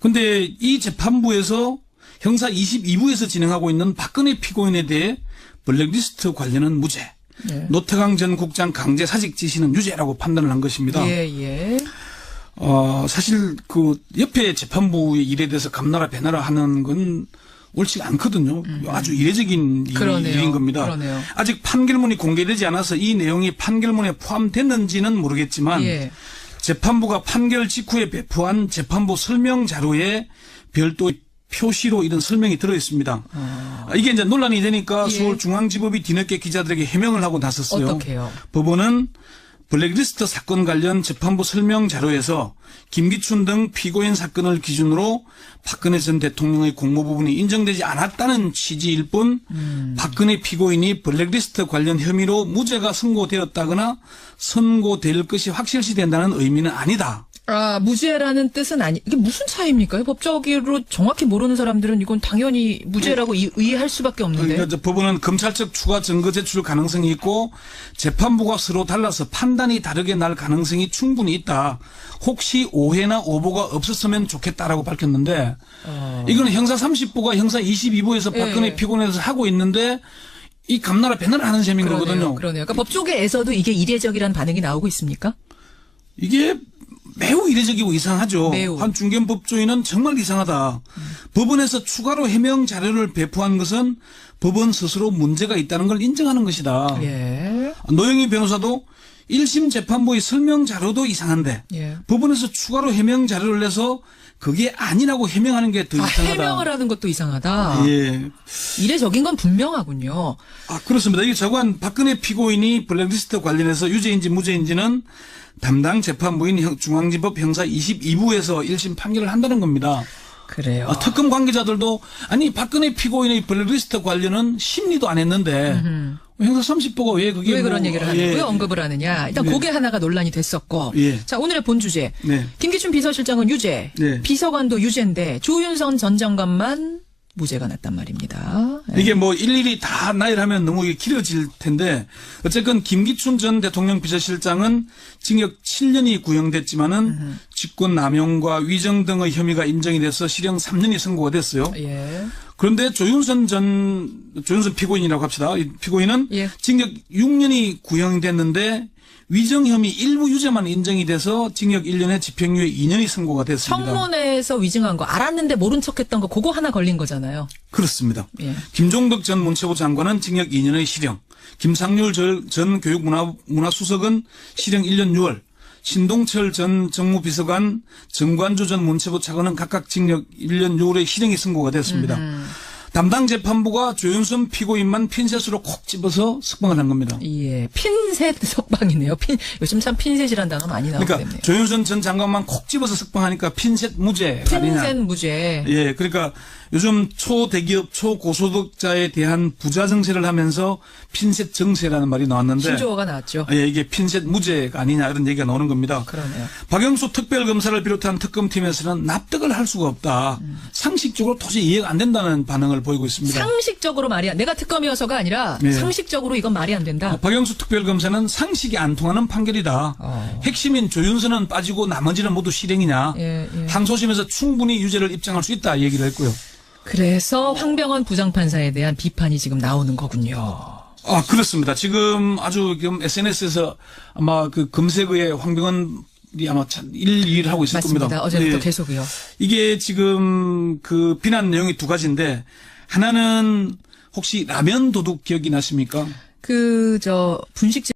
근데 이 재판부에서 형사 22부에서 진행하고 있는 박근혜 피고인에 대해 블랙리스트 관련은 무죄, 예. 노태강 전 국장 강제 사직 지시는 유죄라고 판단을 한 것입니다. 예, 예. 사실 그 옆에 재판부의 일에 대해서 감나라 배나라 하는 건 옳지가 않거든요. 아주 이례적인 그러네요. 일인 겁니다. 그러네요. 아직 판결문이 공개되지 않아서 이 내용이 판결문에 포함됐는지는 모르겠지만 예. 재판부가 판결 직후에 배포한 재판부 설명 자료에 별도 표시로 이런 설명이 들어 있습니다. 이게 이제 논란이 되니까 예. 서울중앙지법이 뒤늦게 기자들에게 해명을 하고 나섰어요. 어떻게요? 법원은 블랙리스트 사건 관련 재판부 설명 자료에서 김기춘 등 피고인 사건을 기준으로 박근혜 전 대통령의 공모 부분이 인정되지 않았다는 취지일 뿐 박근혜 피고인이 블랙리스트 관련 혐의로 무죄가 선고되었다거나 선고될 것이 확실시 된다는 의미는 아니다. 무죄라는 뜻은 이게 무슨 차이입니까? 법적으로 정확히 모르는 사람들은 이건 당연히 무죄라고 이해할 수밖에 없는데. 그러니까 법원은 검찰 측 추가 증거 제출 가능성이 있고 재판부가 서로 달라서 판단이 다르게 날 가능성이 충분히 있다. 혹시 오해나 오보가 없었으면 좋겠다라고 밝혔는데 이거는 형사 30부가 형사 22부에서 박근혜 예. 피고인에 대해서 하고 있는데 이 감나라 배나라 하는 셈인 거거든요. 그러네요. 그러니까 법조계에서도 이게 이례적이라는 반응이 나오고 있습니까? 이게 매우 이례적이고 이상하죠. 매우. 한 중견 법조인은 정말 이상하다. 법원에서 추가로 해명 자료를 배포한 것은 법원 스스로 문제가 있다는 걸 인정하는 것이다. 예. 노영희 변호사도 1심 재판부의 설명 자료도 이상한데 예. 법원에서 추가로 해명 자료를 내서 그게 아니라고 해명하는 게 더 이상하다. 해명을 하는 것도 이상하다. 예. 이례적인 건 분명하군요. 그렇습니다. 이게 저건 박근혜 피고인이 블랙리스트 관련해서 유죄인지 무죄인지는 담당 재판부인 중앙지법 형사 22부에서 1심 판결을 한다는 겁니다. 그래요. 특검 관계자들도 아니 박근혜 피고인의 블랙리스트 관련은 심리도 안 했는데 형사 30부가 왜 그게 왜 그런 얘기를 하냐? 왜 언급을 하느냐? 일단 네. 그게 하나가 논란이 됐었고. 예. 자, 오늘의 본 주제. 네. 김기춘 비서실장은 유죄. 네. 비서관도 유죄인데 조윤선 전 장관만 무죄가 났단 말입니다. 예. 이게 뭐 일일이 다 나열하면 너무 길어질 텐데 어쨌건 김기춘 전 대통령 비서실장은 징역 7년이 구형됐지만은 직권 남용과 위정 등의 혐의가 인정이 돼서 실형 3년이 선고가 됐어요. 예. 그런데 조윤선 피고인이라고 합시다. 이 피고인은 예. 징역 6년이 구형됐는데 위정 혐의 일부 유죄만 인정이 돼서 징역 1년에 집행유예 2년이 선고가 됐습니다. 청문회에서 위증한 거 알았는데 모른 척했던 거 그거 하나 걸린 거잖아요. 그렇습니다. 예. 김종덕 전 문체부 장관은 징역 2년의 실형, 김상률 전 교육문화수석은 실형 1년 6월, 신동철 전 정무비서관, 정관조 전 문체부 차관은 각각 징역 1년 6월의 실형이 선고가 됐습니다. 담당 재판부가 조윤선 피고인만 핀셋으로 콕 집어서 석방을 한 겁니다. 예. 핀셋 석방이네요. 요즘 참 핀셋이라는 단어 많이 나오고 그러니까 있네요. 조윤선 전 장관만 콕 집어서 석방하니까 핀셋 무죄 아니냐. 핀셋 무죄. 예, 그러니까 요즘 초대기업, 초고소득자에 대한 부자 정세를 하면서 핀셋 정세라는 말이 나왔는데 신조어가 나왔죠. 예, 이게 핀셋 무죄가 아니냐 이런 얘기가 나오는 겁니다. 그러네요. 박영수 특별검사를 비롯한 특검팀에서는 납득을 할 수가 없다. 상식적으로 도저히 이해가 안 된다는 반응을 보이고 있습니다. 상식적으로 내가 특검이어서가 아니라 예. 상식적으로 이건 말이 안 된다. 박영수 특별검사는 상식이 안 통하는 판결이다. 핵심인 조윤선은 빠지고 나머지는 모두 실형이냐. 예, 예. 항소심에서 충분히 유죄를 입증할 수 있다 얘기를 했고요. 그래서 황병원 부장판사에 대한 비판이 지금 나오는 거군요. 그렇습니다. 지금 아주 지금 SNS에서 아마 그 검색어에 황병원이 아마 1위를 하고 있을 맞습니다. 겁니다. 어제부터 네. 계속이요. 이게 지금 그 비난 내용이 두 가지인데 하나는 혹시 라면 도둑 기억이 나십니까? 분식집